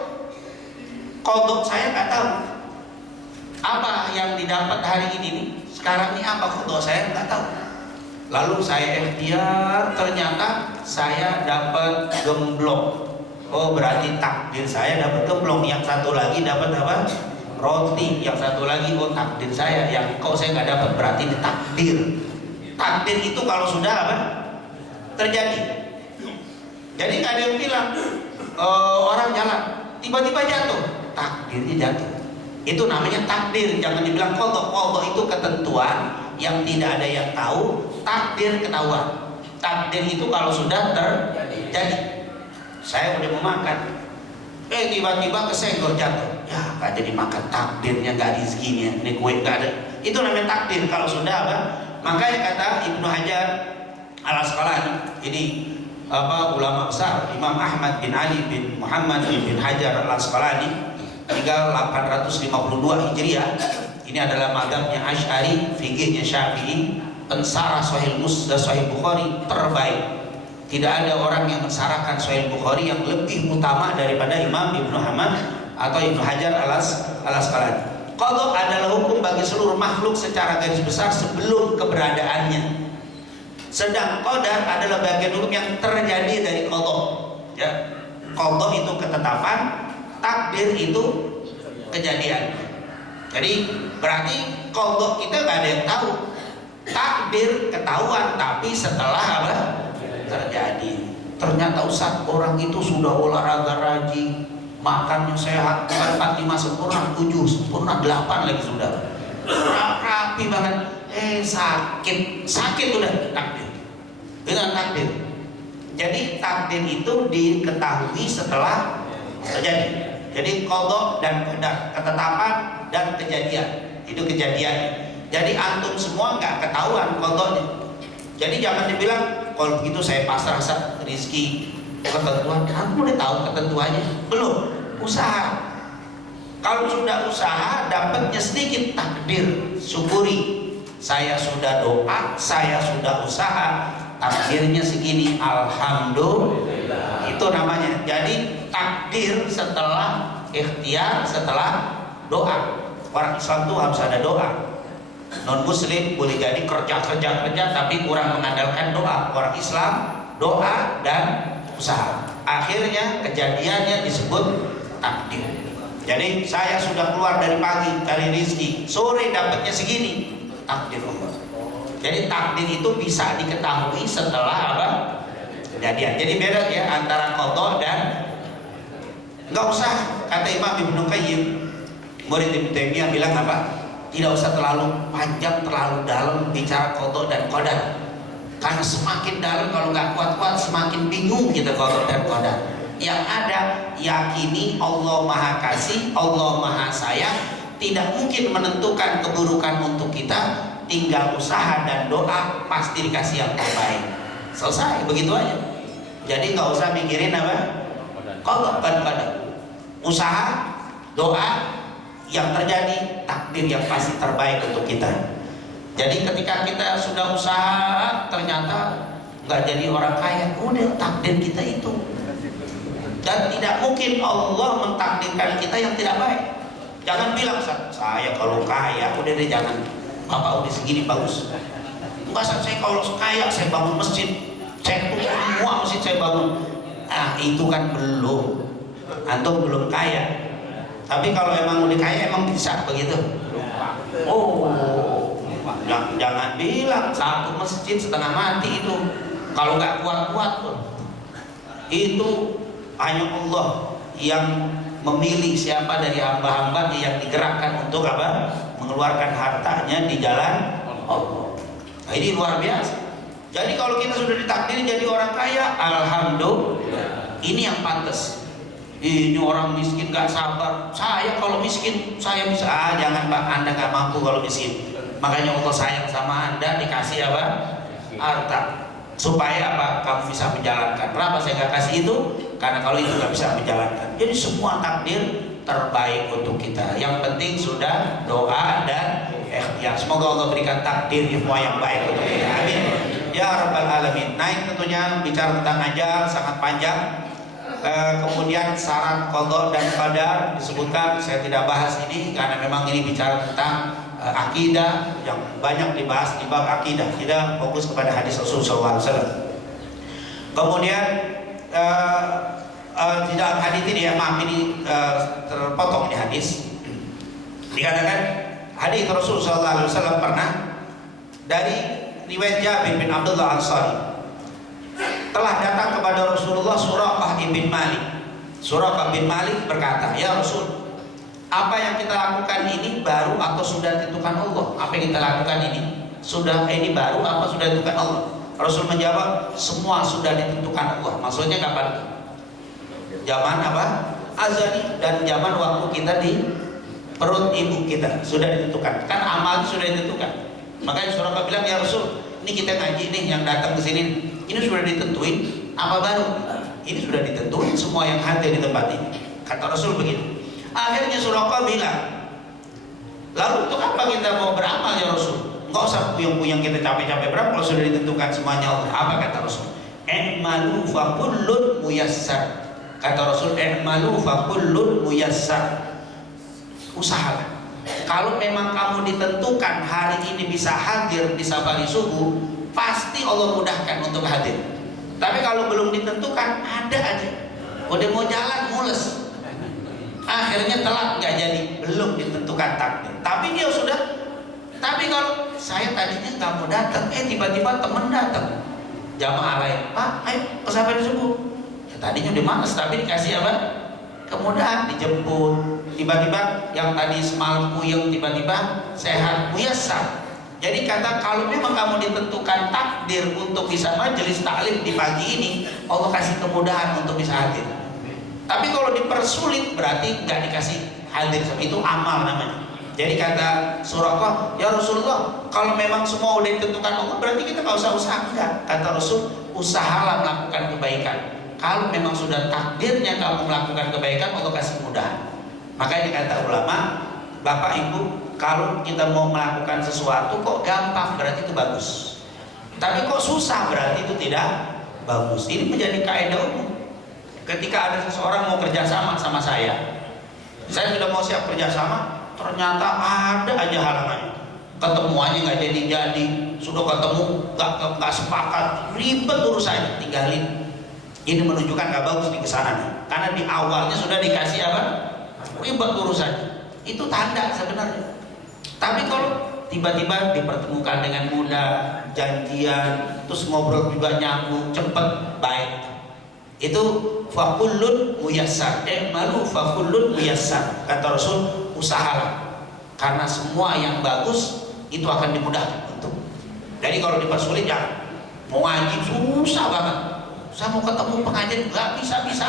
qada saya nggak tahu apa yang didapat hari ini nih. Sekarang ini apa qada saya nggak tahu. Lalu saya ikhtiar, ternyata saya dapat gemblong. Oh berarti takdir saya dapat gemblong. Yang satu lagi dapat apa? Roti. Yang satu lagi oh takdir saya. Yang kok saya nggak dapat, berarti ini takdir. Takdir itu kalau sudah apa? Terjadi. Jadi nggak ada yang bilang orang jalan tiba-tiba jatuh, takdirnya jatuh. Itu namanya takdir. Jangan dibilang qada. Qada itu ketentuan yang tidak ada yang tahu, takdir ketahuan. Takdir itu kalau sudah terjadi. Saya udah mau makan, tiba-tiba kesenggol jatuh, ya nggak jadi makan. Takdirnya nggak rezekinya, ini kue nggak ada. Itu namanya takdir kalau sudah apa? Makanya kata Ibnu Hajar Al-Asqalani, ini ulama besar, Imam Ahmad bin Ali bin Muhammad bin Hajar Al-Asqalani, tinggal 852 Hijriah. Ini adalah mazhabnya Asy'ari, fikihnya Syafi'i, pensarah Sahih Bukhari terbaik. Tidak ada orang yang mensarahkan Sahih Bukhari yang lebih utama daripada Imam Ibnu Ahmad atau Ibnu Hajar Al-Asqalani. Qada adalah hukum bagi seluruh makhluk secara garis besar sebelum keberadaannya. Sedang qadar adalah bagian hukum yang terjadi dari qada. Ya. Qada itu ketetapan, takdir itu kejadian. Jadi berarti qada kita nggak ada yang tahu. Takdir ketahuan, tapi setelah apa? Terjadi. Ternyata Ustaz, orang itu sudah olahraga rajin, makannya sehat, 4, 5 sempurna, 7 sempurna, 8 lagi sudah. Rapi banget. sakit udah takdir. Dengan takdir. Jadi takdir itu diketahui setelah terjadi. Jadi qada dan qadar, ketetapan dan kejadian. Itu kejadian. Jadi antum semua nggak ketahuan qadanya. Jadi jangan dibilang kalau begitu saya pasrah rezeki ketentuan. Antum udah tahu ketentuannya? Belum. Usaha. Kalau sudah usaha dapatnya sedikit, takdir, syukuri. Saya sudah doa, saya sudah usaha, takdirnya segini, alhamdulillah. Itu namanya. Jadi takdir setelah ikhtiar, setelah doa. Orang Islam tuh harus ada doa. Non muslim boleh jadi kerja tapi kurang mengandalkan doa. Orang Islam doa dan usaha. Akhirnya kejadiannya disebut takdir. Jadi saya sudah keluar dari pagi cari rezeki, sore dapatnya segini, takdir Allah. Jadi takdir itu bisa diketahui setelah apa? Kejadian. Jadi beda ya antara qada dan nggak usah. Kata Imam Ibnu Qayyim, murid Ibnu Taimiyah bilang apa? Tidak usah terlalu panjang, terlalu dalam bicara qada dan qadar. Karena semakin dalam kalau nggak kuat-kuat semakin bingung kita qada dan qadar. Yang ada yakini Allah Maha Kasih, Allah Maha Sayang, tidak mungkin menentukan keburukan untuk kita, tinggal usaha dan doa pasti dikasih yang terbaik. Selesai, begitu aja. Jadi nggak usah mikirin apa? Qada. Usaha, doa, yang terjadi takdir yang pasti terbaik untuk kita. Jadi ketika kita sudah usaha ternyata nggak jadi orang kaya, udah takdir kita itu. Dan tidak mungkin Allah mentakdirkan kita yang tidak baik. Jangan bilang saya kalau kaya udah deh, jangan. Bapak udah segini bagus. Enggak, saya kalau kaya saya bangun masjid, saya tutup semua masjid saya bangun. Nah itu kan belum. Antum belum kaya. Tapi kalau emang udah kaya emang bisa begitu. Oh, jangan bilang satu masjid setengah mati itu. Kalau nggak kuat-kuat tuh, itu hanya Allah yang memilih siapa dari hamba-hamba yang digerakkan untuk apa? Mengeluarkan hartanya di jalan Allah. Nah, ini luar biasa. Jadi kalau kita sudah ditakdiri jadi orang kaya, alhamdulillah. Ini yang pantas. Ini orang miskin gak sabar. Saya kalau miskin saya bisa. Jangan Pak, Anda gak mampu kalau miskin. Makanya Allah sayang sama Anda, dikasih apa? Harta. Supaya apa? Kamu bisa menjalankan. Kenapa saya gak kasih itu? Karena kalau itu gak bisa menjalankan. Jadi semua takdir terbaik untuk kita. Yang penting sudah doa dan ikhtiar. Semoga Allah berikan takdir semua yang baik untuk kita. Amin. Ya Rabbal Alamin. Naik tentunya bicara tentang ajal sangat panjang. Kemudian syarat qada dan qadar disebutkan, saya tidak bahas ini karena memang ini bicara tentang akidah yang banyak dibahas di bab akidah. Kita fokus kepada hadis Rasulullah SAW. Kemudian di dalam hadis ini ya, maaf ini terpotong di hadis. Dikatakan hadis Rasulullah SAW pernah dari riwayat Jabir bin Abdullah Ansari, telah datang kepada Rasulullah Suraqah bin Malik. Suraqah bin Malik berkata, ya Rasul, apa yang kita lakukan ini baru atau sudah ditentukan Allah? Apa yang kita lakukan ini sudah ini baru apa sudah ditentukan Allah? Rasul menjawab, semua sudah ditentukan Allah. Maksudnya kapan? Zaman apa? Azali, dan zaman waktu kita di perut ibu kita sudah ditentukan. Kan amal sudah ditentukan. Makanya Suraqah bilang, ya Rasul, ini kita ngaji nih yang datang ke sini, ini sudah ditentuin apa baru? Ini sudah ditentuin semua yang hadir di tempat ini. Kata Rasul begitu. Akhirnya Suraqah bilang, lalu untuk apa kita mau beramal ya Rasul? Enggak usah puyeng-puyeng kita capek-capek beramal kalau sudah ditentukan semuanya Allah. Apa kata Rasul? I'malu fa kullun muyassar. Kata Rasul, i'malu fa kullun muyassar. Usahalah. Kalau memang kamu ditentukan hari ini bisa hadir di safari subuh, pasti Allah mudahkan untuk hadir. Tapi kalau belum ditentukan, ada aja. Udah mau jalan mules, akhirnya telat nggak jadi, belum ditentukan takdir. Tapi dia sudah. Tapi kalau saya tadinya nggak mau datang, tiba-tiba teman datang, jamaah lain, Pak, ayo ke safari subuh. Ya, tadinya udah males, tapi dikasih apa? Kemudahan, dijemput. Tiba-tiba yang tadi semalam puyeng tiba-tiba sehat, muyassar. Jadi kata kalau memang kamu ditentukan takdir untuk bisa majelis taklim di pagi ini, Allah kasih kemudahan untuk bisa hadir. Tapi kalau dipersulit berarti nggak dikasih hadir, itu amal namanya. Jadi kata Suraqah, ya Rasulullah, kalau memang semua udah ditentukan Allah berarti kita nggak usah usaha. Enggak, kata Rasul, usahalah melakukan kebaikan. Kalau memang sudah takdirnya kamu melakukan kebaikan, Allah kasih mudah. Makanya kata ulama, Bapak Ibu, kalau kita mau melakukan sesuatu kok gampang berarti itu bagus. Tapi kok susah berarti itu tidak bagus. Ini menjadi kaidah umum. Ketika ada seseorang mau kerjasama sama saya sudah mau siap kerjasama, ternyata ada aja halangannya. Ketemuannya nggak jadi, sudah ketemu nggak sepakat, ribet urusannya, tinggalin. Ini menunjukkan nggak bagus di kesana, karena di awalnya sudah dikasih apa? Ribet urusannya. Itu tanda sebenarnya. Tapi kalau tiba-tiba dipertemukan dengan mudah, janjian, terus ngobrol juga nyambung, cepet, baik, itu fakullun muyassar. Malu fakullun muyassar. Kata Rasul, usahalah, karena semua yang bagus itu akan dimudahkan untuk. Jadi kalau dipersulit ya, mau ngaji susah banget. Saya mau ketemu pengajian nggak bisa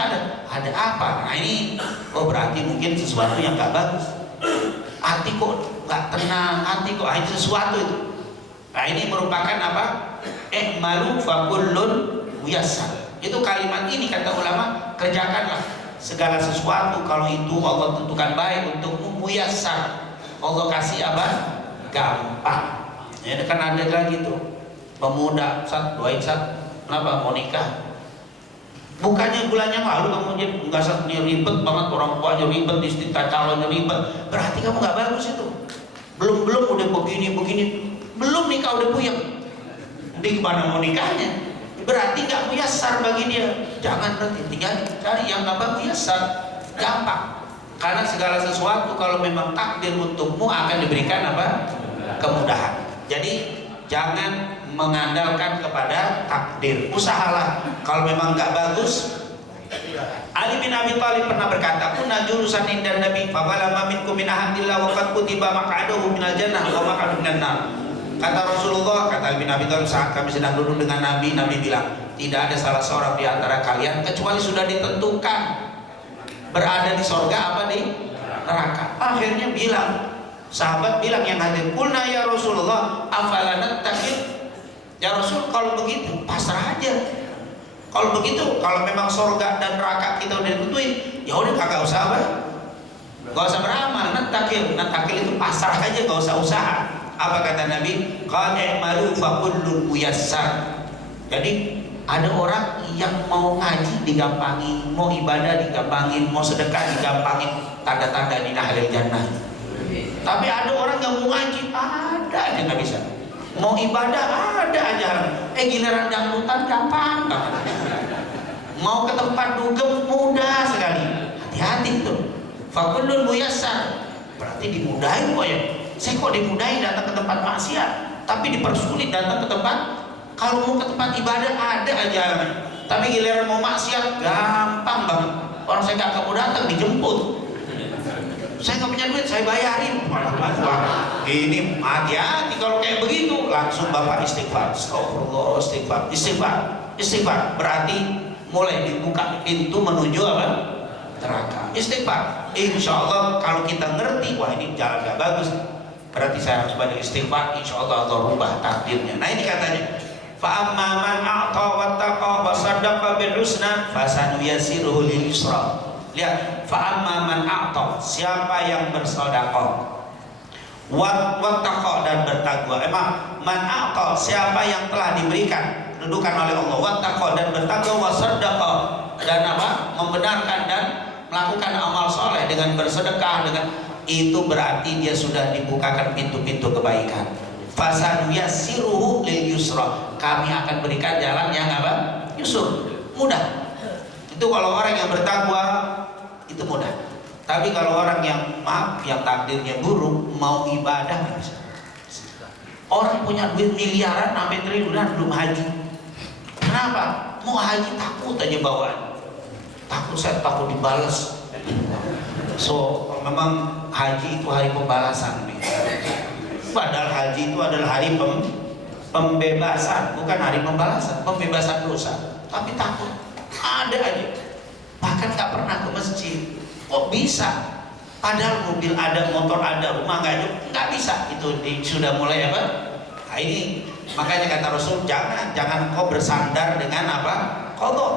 ada apa? Nah ini, oh berarti mungkin sesuatu yang nggak bagus. Hati kok nggak tenang, hati kok ada sesuatu itu. Nah ini merupakan apa? Malu fakullun muyassar. Itu kalimat ini kata ulama, kerjakanlah segala sesuatu kalau itu Allah tentukan baik untukmu, muyassar. Allah kasih apa? Gampang. Ya kan ada lagi tuh pemuda, doain kenapa mau nikah? Bukannya bulan yang lalu kamu jadi nggak ini ribet banget, orang tuanya ribet, istri calonnya ribet, berarti kamu nggak bagus itu. Belum udah begini, belum nikah udah puyeng. Nanti gimana mau nikahnya? Berarti nggak muyassar bagi dia. Jangan berarti tinggal cari yang apa muyassar, gampang. Karena segala sesuatu kalau memang takdir untukmu akan diberikan apa? Kemudahan. Jadi jangan mengandalkan kepada takdir, usahalah. Kalau memang nggak bagus, Ali bin Abi Thalib pernah berkata, "Kunna jurusan indan Nabi, fa balama minkum min ahadillah wa qad kutiba maq'aduhu minal jannah wa maq'aduhu minan nar." Kata Rasulullah, kata Ali bin Abi Thalib, saat kami sedang duduk dengan Nabi bilang, tidak ada salah seorang di antara kalian kecuali sudah ditentukan berada di sorga apa di neraka. Akhirnya sahabat bilang yang hadir, "Qulna ya Rasulullah, afala nattaqi?" Ya Rasul, kalau begitu pasrah aja. Kalau begitu, kalau memang surga dan neraka kita udah ditentuin, ya udah kagak usah apa? Gak usah beramal. Natakil itu pasrah aja, gak usah usaha. Apa kata Nabi? Qad i'malu fa kullun muyassar. Jadi ada orang yang mau ngaji digampangin, mau ibadah digampangin, mau sedekah digampangin, tanda-tanda di ahlil jannah. Tapi ada orang yang mau ngaji, ada aja nggak bisa. Mau ibadah ada aja. Giliran dangdutan gampang banget. Mau ke tempat dugem mudah sekali. Hati-hati tuh. Fakullun muyassar. Berarti dimudahin kok ya. Saya kok dimudahin datang ke tempat maksiat, tapi dipersulit datang ke tempat. Kalau mau ke tempat ibadah ada aja. Tapi giliran mau maksiat gampang banget. Orang saya nggak mau datang dijemput. Saya nggak punya duit, saya bayarin. Wah, ini hati-hati kalau kayak begitu. Langsung Bapak istighfar. Astagfirullah, istighfar. Berarti mulai dibuka pintu menuju apa? Neraka. Istighfar. Insya Allah kalau kita ngerti, wah ini jalan gak bagus, berarti saya harus banyak istighfar. Insya Allah Allah rubah takdirnya. Nah ini katanya, fa amma man a'ta wattaqa wa saddaqa bil husna fasanuyassiruhu lil yusra. Lihat, fa amma man a'ta, siapa yang bersedekah, wattaqa dan bertakwa. Man a'ta, siapa yang telah diberikan kedudukan oleh Allah, wattaqa dan bertakwa, wasaddaqa dan apa? Membenarkan dan melakukan amal soleh dengan bersedekah, dengan itu berarti dia sudah dibukakan pintu-pintu kebaikan. Fasanuyassiruhu lil yusra, kami akan berikan jalan yang apa? Yusur, mudah. Itu kalau orang yang bertakwa itu mudah. Tapi kalau orang yang yang takdirnya buruk, mau ibadah nggak bisa. Orang punya duit miliaran sampai triliunan belum haji. Kenapa? Mau haji takut aja bawaan. Saya takut dibalas. So memang haji itu hari pembalasan. Padahal haji itu adalah hari pembebasan, bukan hari pembalasan, pembebasan dosa. Tapi takut, ada aja. Bahkan nggak pernah ke masjid. Kok bisa? Padahal mobil ada, motor ada, rumah nggak bisa. Itu sudah mulai apa? Nah, ini makanya kata Rasul, jangan kau bersandar dengan apa? Qadha.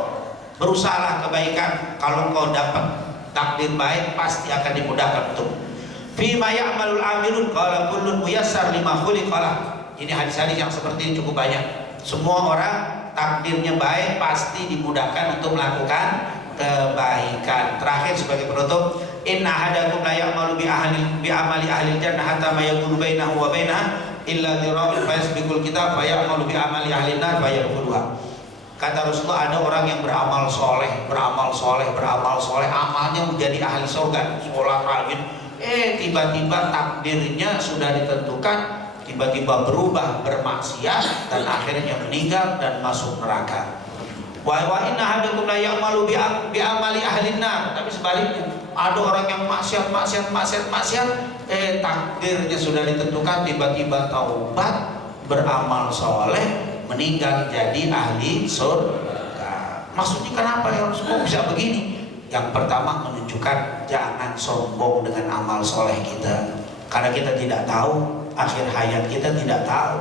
Berusahalah kebaikan. Kalau kau dapat takdir baik, pasti akan dimudahkan untuk. Fima ya'malul amilun qala kullun muyassar lima khuliqalah. Ini hadis-hadis yang seperti ini cukup banyak. Semua orang takdirnya baik, pasti dimudahkan untuk melakukan kebaikan. Terakhir sebagai penutup, inna ahadakum la ya'malu bi amali ahli jannah hatta ma yakunu bainahu wa bainaha illa dhira'un fa yasbiqul kitab fa ya'malu bi amali ahli nar fa yadkhuluha. Kata Rasulullah, ada orang yang beramal soleh, amalnya menjadi ahli surga, sholat rajin, tiba-tiba takdirnya sudah ditentukan, tiba-tiba berubah bermaksiat dan akhirnya meninggal dan masuk neraka. Wa inna ahadakum la ya'malu bi amali ahli nar. Tapi sebaliknya, ada orang yang maksiat, takdirnya sudah ditentukan, tiba-tiba taubat, beramal soleh, meninggal jadi ahli surga. Maksudnya kenapa ya kok bisa begini? Yang pertama menunjukkan jangan sombong dengan amal soleh kita, karena kita tidak tahu akhir hayat kita, tidak tahu.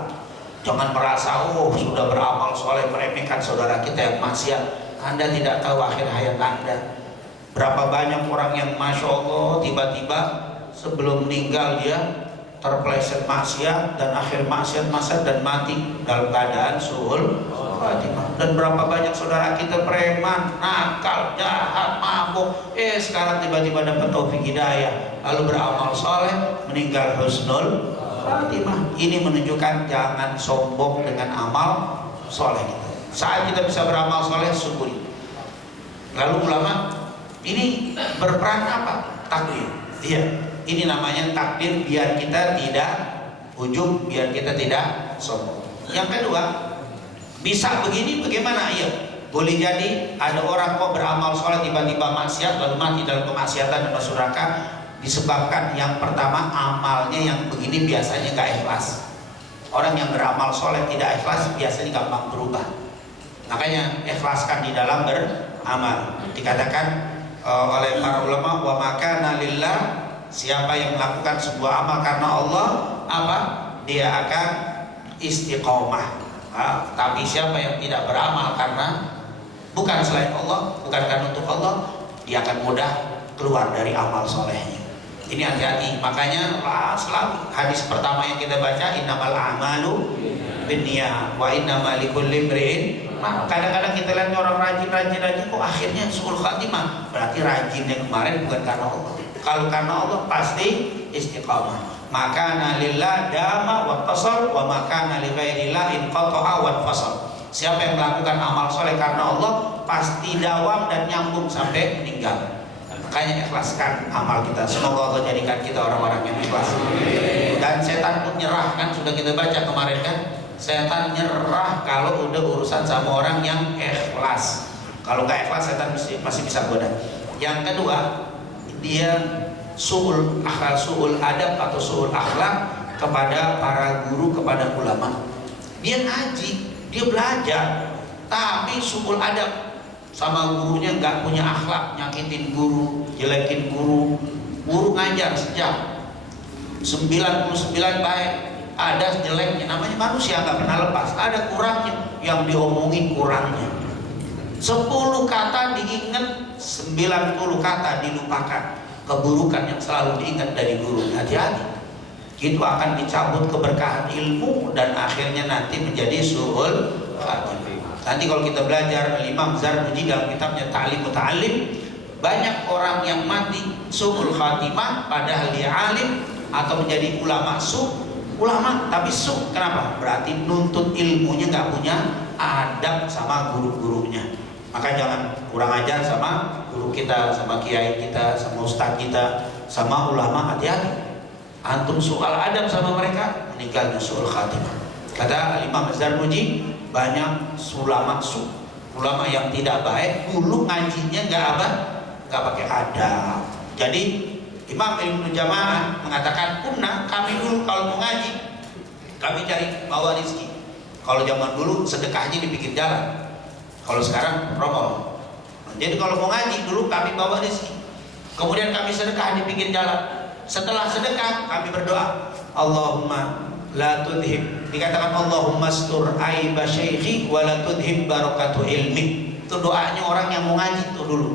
Jangan merasa sudah beramal soleh meremehkan saudara kita yang maksiat. Anda tidak tahu akhir hayat Anda. Berapa banyak orang yang masya Allah tiba-tiba sebelum meninggal dia terpeleset maksiat dan akhir maksiat dan mati dalam keadaan suhul khatimah. Dan berapa banyak saudara kita preman, nakal, jahat, mabuk, sekarang tiba-tiba dapat taufik hidayah, lalu beramal soleh, meninggal husnul khatimah. Ini menunjukkan jangan sombong dengan amal soleh kita. Saat kita bisa beramal soleh, syukuri. Lalu ulama ini berperan apa? Takdir. Iya. Ini namanya takdir, biar kita tidak ujub, biar kita tidak sombong. Yang kedua, bisa begini bagaimana? Iya, boleh jadi ada orang kok beramal soleh tiba-tiba maksiat lalu mati dalam kemaksiatan dan masuk neraka, disebabkan yang pertama amalnya yang begini biasanya gak ikhlas. Orang yang beramal soleh tidak ikhlas biasanya gampang berubah. Makanya ikhlaskan di dalam beramal. Dikatakan oleh para ulama, wa makana lillah, siapa yang melakukan sebuah amal karena Allah, apa? Dia akan istiqomah. Tapi siapa yang tidak beramal karena bukan selain Allah, bukan karena untuk Allah, dia akan mudah keluar dari amal solehnya. Ini hati-hati. Makanya selalu hadis pertama yang kita baca, innamal a'malu binniyat wa innamal likulli imri'in. Kadang-kadang kita lihat orang rajin kok akhirnya suul khatimah. Berarti rajinnya kemarin bukan karena Allah. Kalau karena Allah pasti istiqamah. Maka lillah dama wa tasal wa maka li ghairillah in qata'a wa fasal. Siapa yang melakukan amal soleh karena Allah pasti dawam dan nyambung sampai meninggal. Makanya ikhlaskan amal kita. Semoga Allah jadikan kita orang-orang yang ikhlas. Dan setan pun nyerah, kan sudah kita baca kemarin kan. Setan nyerah kalau udah urusan sama orang yang ikhlas. Kalau nggak ikhlas setan masih bisa goda. Yang kedua, dia suul adab atau suul akhlak kepada para guru, kepada ulama. Dia ngaji, dia belajar, tapi suul adab sama gurunya, nggak punya akhlak, nyakitin guru, jelekin guru. Guru ngajar sejam 99 baik, ada jeleknya, namanya manusia nggak pernah lepas, ada kurangnya, yang diomongin kurangnya. 10 kata diingat, 90 kata dilupakan. Keburukan yang selalu diingat dari guru, hati-hati. Itu akan dicabut keberkahan ilmu dan akhirnya nanti menjadi suul khatimah. Nanti kalau kita belajar Imam Zarnuji dalam kitabnya Ta'lim Muta'allim, banyak orang yang mati suul khatimah padahal dia alim atau menjadi ulama tapi kenapa? Berarti nuntut ilmunya nggak punya adab sama guru-gurunya. Maka jangan kurang ajar sama guru kita, sama kiai kita, sama ustadz kita, sama ulama, hati-hati. Antum soal adab sama mereka, meninggalnya suul khatimah. Kata Imam Zarnuji, banyak ulama yang tidak baik, dulu ngajinya nggak pakai adab. Jadi Imam Ibnu Jamaah mengatakan, kami dulu kalau mau ngaji, kami cari bawa rezeki. Kalau zaman dulu sedekahnya di pinggir jalan, kalau sekarang promol. Jadi kalau mau ngaji dulu kami bawa rezeki, kemudian kami sedekah di pinggir jalan. Setelah sedekah kami berdoa, Allahumma la tudhib, dikatakan Allahumma astur aiba syaikhi wa la tudhib barakatu ilmi. Itu doanya orang yang mau ngaji itu dulu.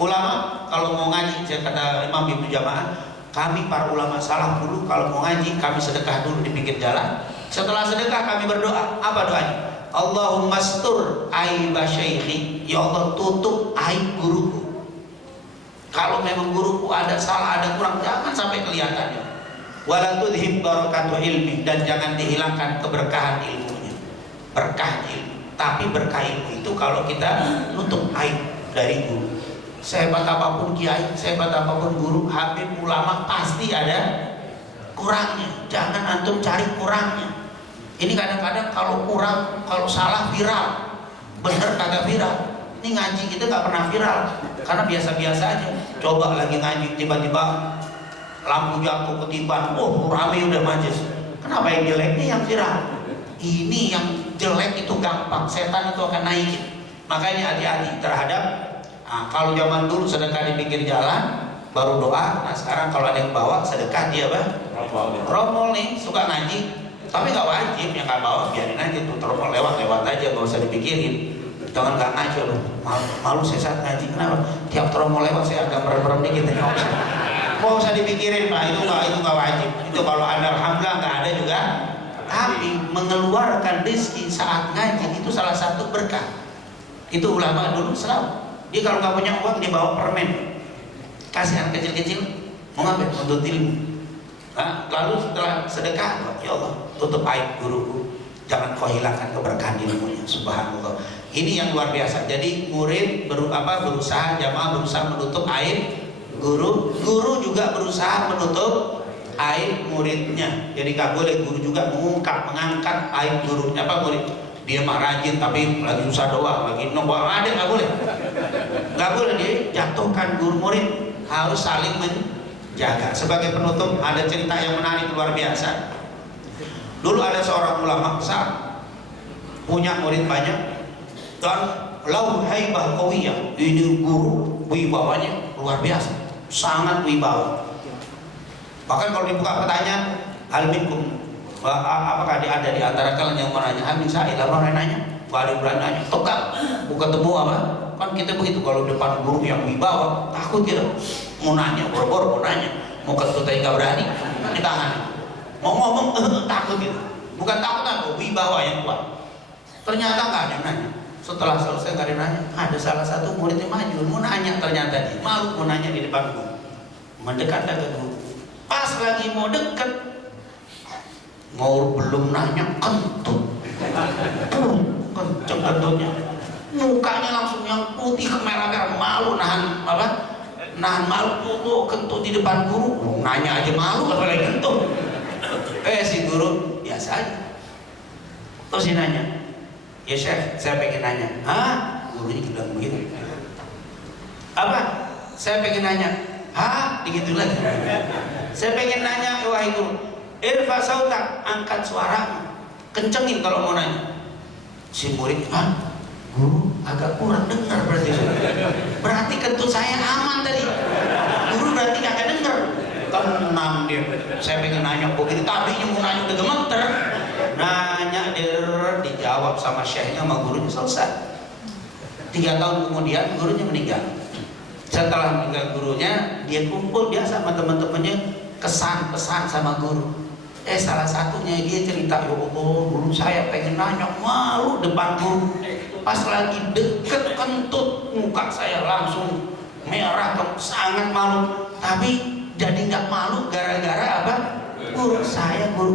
Ulama kalau mau ngaji, saya kata Imam Ibnu Jamaah, kami para ulama salaf dulu kalau mau ngaji kami sedekah dulu di pinggir jalan. Setelah sedekah kami berdoa. Apa doanya? Allahumma astur aiba syaikhi, ya Allah tutup aib guruku. Kalau memang guruku ada salah, ada kurang, jangan sampai kelihatannya. Wala tudhib barakatu ilmi, dan jangan dihilangkan keberkahan ilmunya. Berkah ilmu. Tapi berkah ilmu itu kalau kita nutup aib dari guru. Sehebat apapun kiai, sehebat apapun guru, habib, ulama, pasti ada kurangnya. Jangan antum cari kurangnya. Ini kadang-kadang kalau kurang, kalau salah viral, bener kagak viral. Ini ngaji kita nggak pernah viral, karena biasa-biasa aja. Coba lagi ngaji, tiba-tiba lampu jatuh ketiban, rame udah majlis. Kenapa yang jelek ini yang viral? Ini yang jelek itu gampang, setan itu akan naikin. Makanya hati-hati terhadap. Nah, kalau zaman dulu sedekah di pinggir jalan baru doa. Nah sekarang kalau ada yang bawa sedekah dia tromol nih, suka ngaji tapi nggak wajib, yang nggak bawa biarin aja tuh, tromol lewat aja, nggak usah dipikirin. Jangan nggak ngaji loh, malu saya saat ngaji. Kenapa? Tiap tromol lewat saya agak merem-merem dikit, nggak usah dipikirin Pak, itu nggak wajib. Itu kalau ada, alhamdulillah nggak ada juga. Tapi mengeluarkan rezeki saat ngaji itu salah satu berkah. Itu ulama dulu selalu. Dia kalau nggak punya uang dia bawa permen, kasih anak kecil-kecil mau ngambil untuk ilmu. Nah, lalu setelah sedekah, ya Allah tutup aib guruku, jangan kau hilangkan keberkahan ilmunya. Subhanallah. Ini yang luar biasa. Jadi murid berusaha, jamaah berusaha menutup aib guru, guru juga berusaha menutup aib muridnya. Jadi nggak boleh guru juga mengangkat aib gurunya, murid. Dia mah rajin tapi lagi susah doang, lagi nongol ada, nggak boleh dia jatuhkan guru murid, harus saling menjaga. Sebagai penutup ada cerita yang menarik luar biasa. Dulu ada seorang ulama besar, punya murid banyak, dan lau haibah qawiyah, ini guru wibawanya luar biasa, sangat wibawa. Bahkan kalau dibuka pertanyaan, hal minkum, apakah ada di antara kalian yang mau nanya? Amin saya, orang nanya, gak ada yang berani nanya, tegak, bukan temu apa? Kan kita begitu, kalau depan guru yang wibawa, takut kita, mau nanya, boro-boro mau nanya, mau ketut tapi gak berani, ditahan, mau ngomong, takut gitu, bukan takut apa, wibawa yang kuat. Ternyata gak ada yang nanya. Setelah selesai gak ada yang nanya, ada salah satu murid yang maju, mau nanya, ternyata dia malu mau nanya di depan guru, mendekat ke guru, pas lagi mau dekat, mau belum nanya kentut, kenceng kentutnya, mukanya langsung yang putih kemerah-merah, malu nahan malu tuh kentut di depan guru. Nanya aja malu, apalagi kentut. Si guru biasa aja. Terus dia nanya, ya Syekh, saya pengen nanya. Gurunya bilang begitu. Apa? Saya pengen nanya. Begitu lagi. Saya pengen nanya, wahai guru, irfa sautak, angkat suara, kencengin kalau mau nanya. Si murid, guru agak kurang dengar berarti kentut saya aman tadi. Guru berarti agak dengar. Tenang dia. Saya pengen nanya begitu, tadinya mau nanya udah gemeter. Nanya dijawab sama syekhnya, sama gurunya, selesai. 3 tahun kemudian gurunya meninggal. Setelah meninggal gurunya, dia kumpul biasa sama teman-temannya, kesan-pesan sama guru. Salah satunya dia cerita, dulu saya pengen nanya, malu depan guru. Pas lagi deket kentut, muka saya langsung merah, sangat malu. Tapi jadi nggak malu gara-gara apa? Guru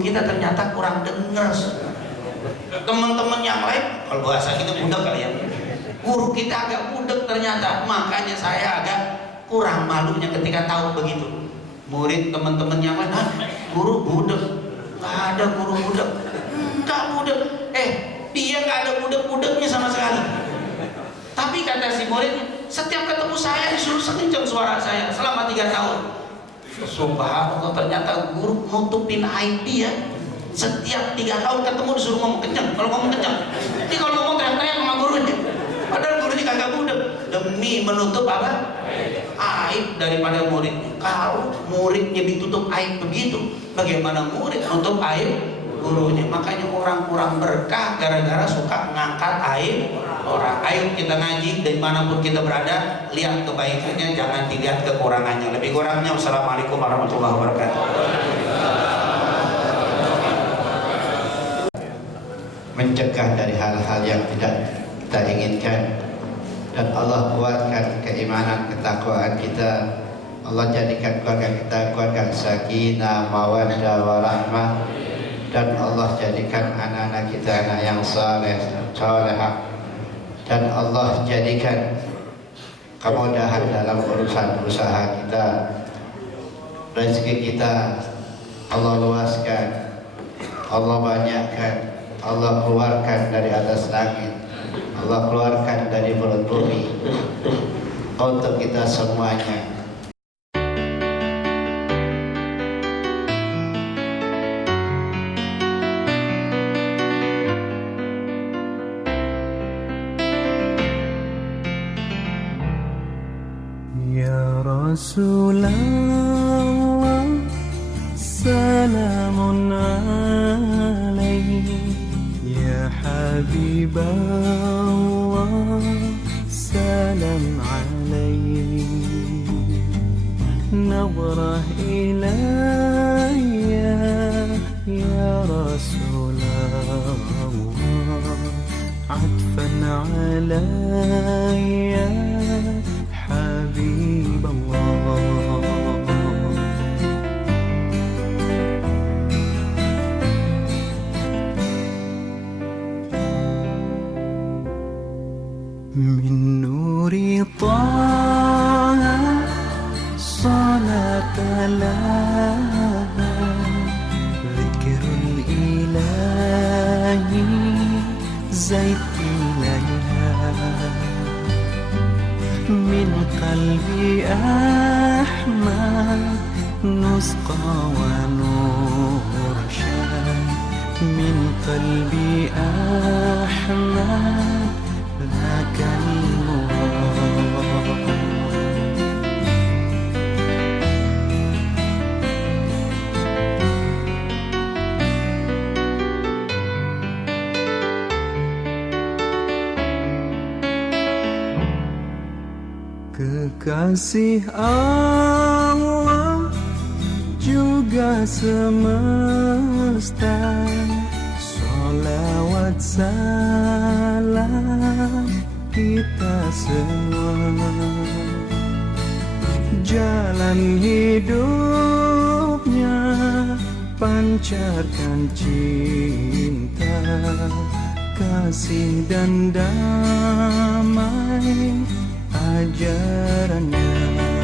kita ternyata kurang dengar. Teman-teman yang lain, kalau bahasa kita budak kali ya, guru kita agak budak ternyata. Makanya saya agak kurang malunya ketika tahu begitu. Murid teman-teman yang lain, guru budak. Gak ada guru budak, enggak budak. Dia gak ada budak-budaknya sama sekali. Tapi kata si muridnya, setiap ketemu saya disuruh sekencang suara saya selama 3 tahun. Subhanallah, ternyata guru nutupin aib dia. Setiap 3 tahun ketemu disuruh ngomong kencang. Kalau ngomong kencang, ini kalau ngomong teriak-teriak sama gurunya. Padahal gurunya kagak budek, demi menutup apa? Aib daripada muridnya. Kalau muridnya ditutup aib begitu, bagaimana murid nutup aib gurunya? Makanya orang kurang berkah gara-gara suka ngangkat aib orang. Ayo kita ngaji dimanapun kita berada, lihat kebaikannya, jangan dilihat kekurangannya. Lebih kurangnya, wassalamualaikum warahmatullahi wabarakatuh. Mencegah dari hal-hal yang tidak kita inginkan, dan Allah kuatkan keimanan, ketakwaan kita. Allah jadikan keluarga kita keluarga sakinah, mawaddah, warahmah, dan Allah jadikan anak-anak kita anak yang saleh, salehah, dan Allah jadikan kemudahan dalam urusan usaha kita. Rezeki kita Allah luaskan, Allah banyakkan, Allah keluarkan dari atas langit, Allah keluarkan dari perut bumi untuk kita semuanya. Ya Rasulullah, salamun alaihi. Ya Habiballah, salam alaihi. Nabrah ilayya ya Rasulullah, atfan alayya Habiballah. Min nuri Taha salatalah, zikrul ilahi zaid ilaiha. Min qalbi Ahmad nusqa wa nurshad. Min qalbi Ahmad lakal murad. Kekasih Allah juga semesta, salawat salam kita semua. Jalan hidupnya pancarkan cinta, kasih dan damai ajarannya.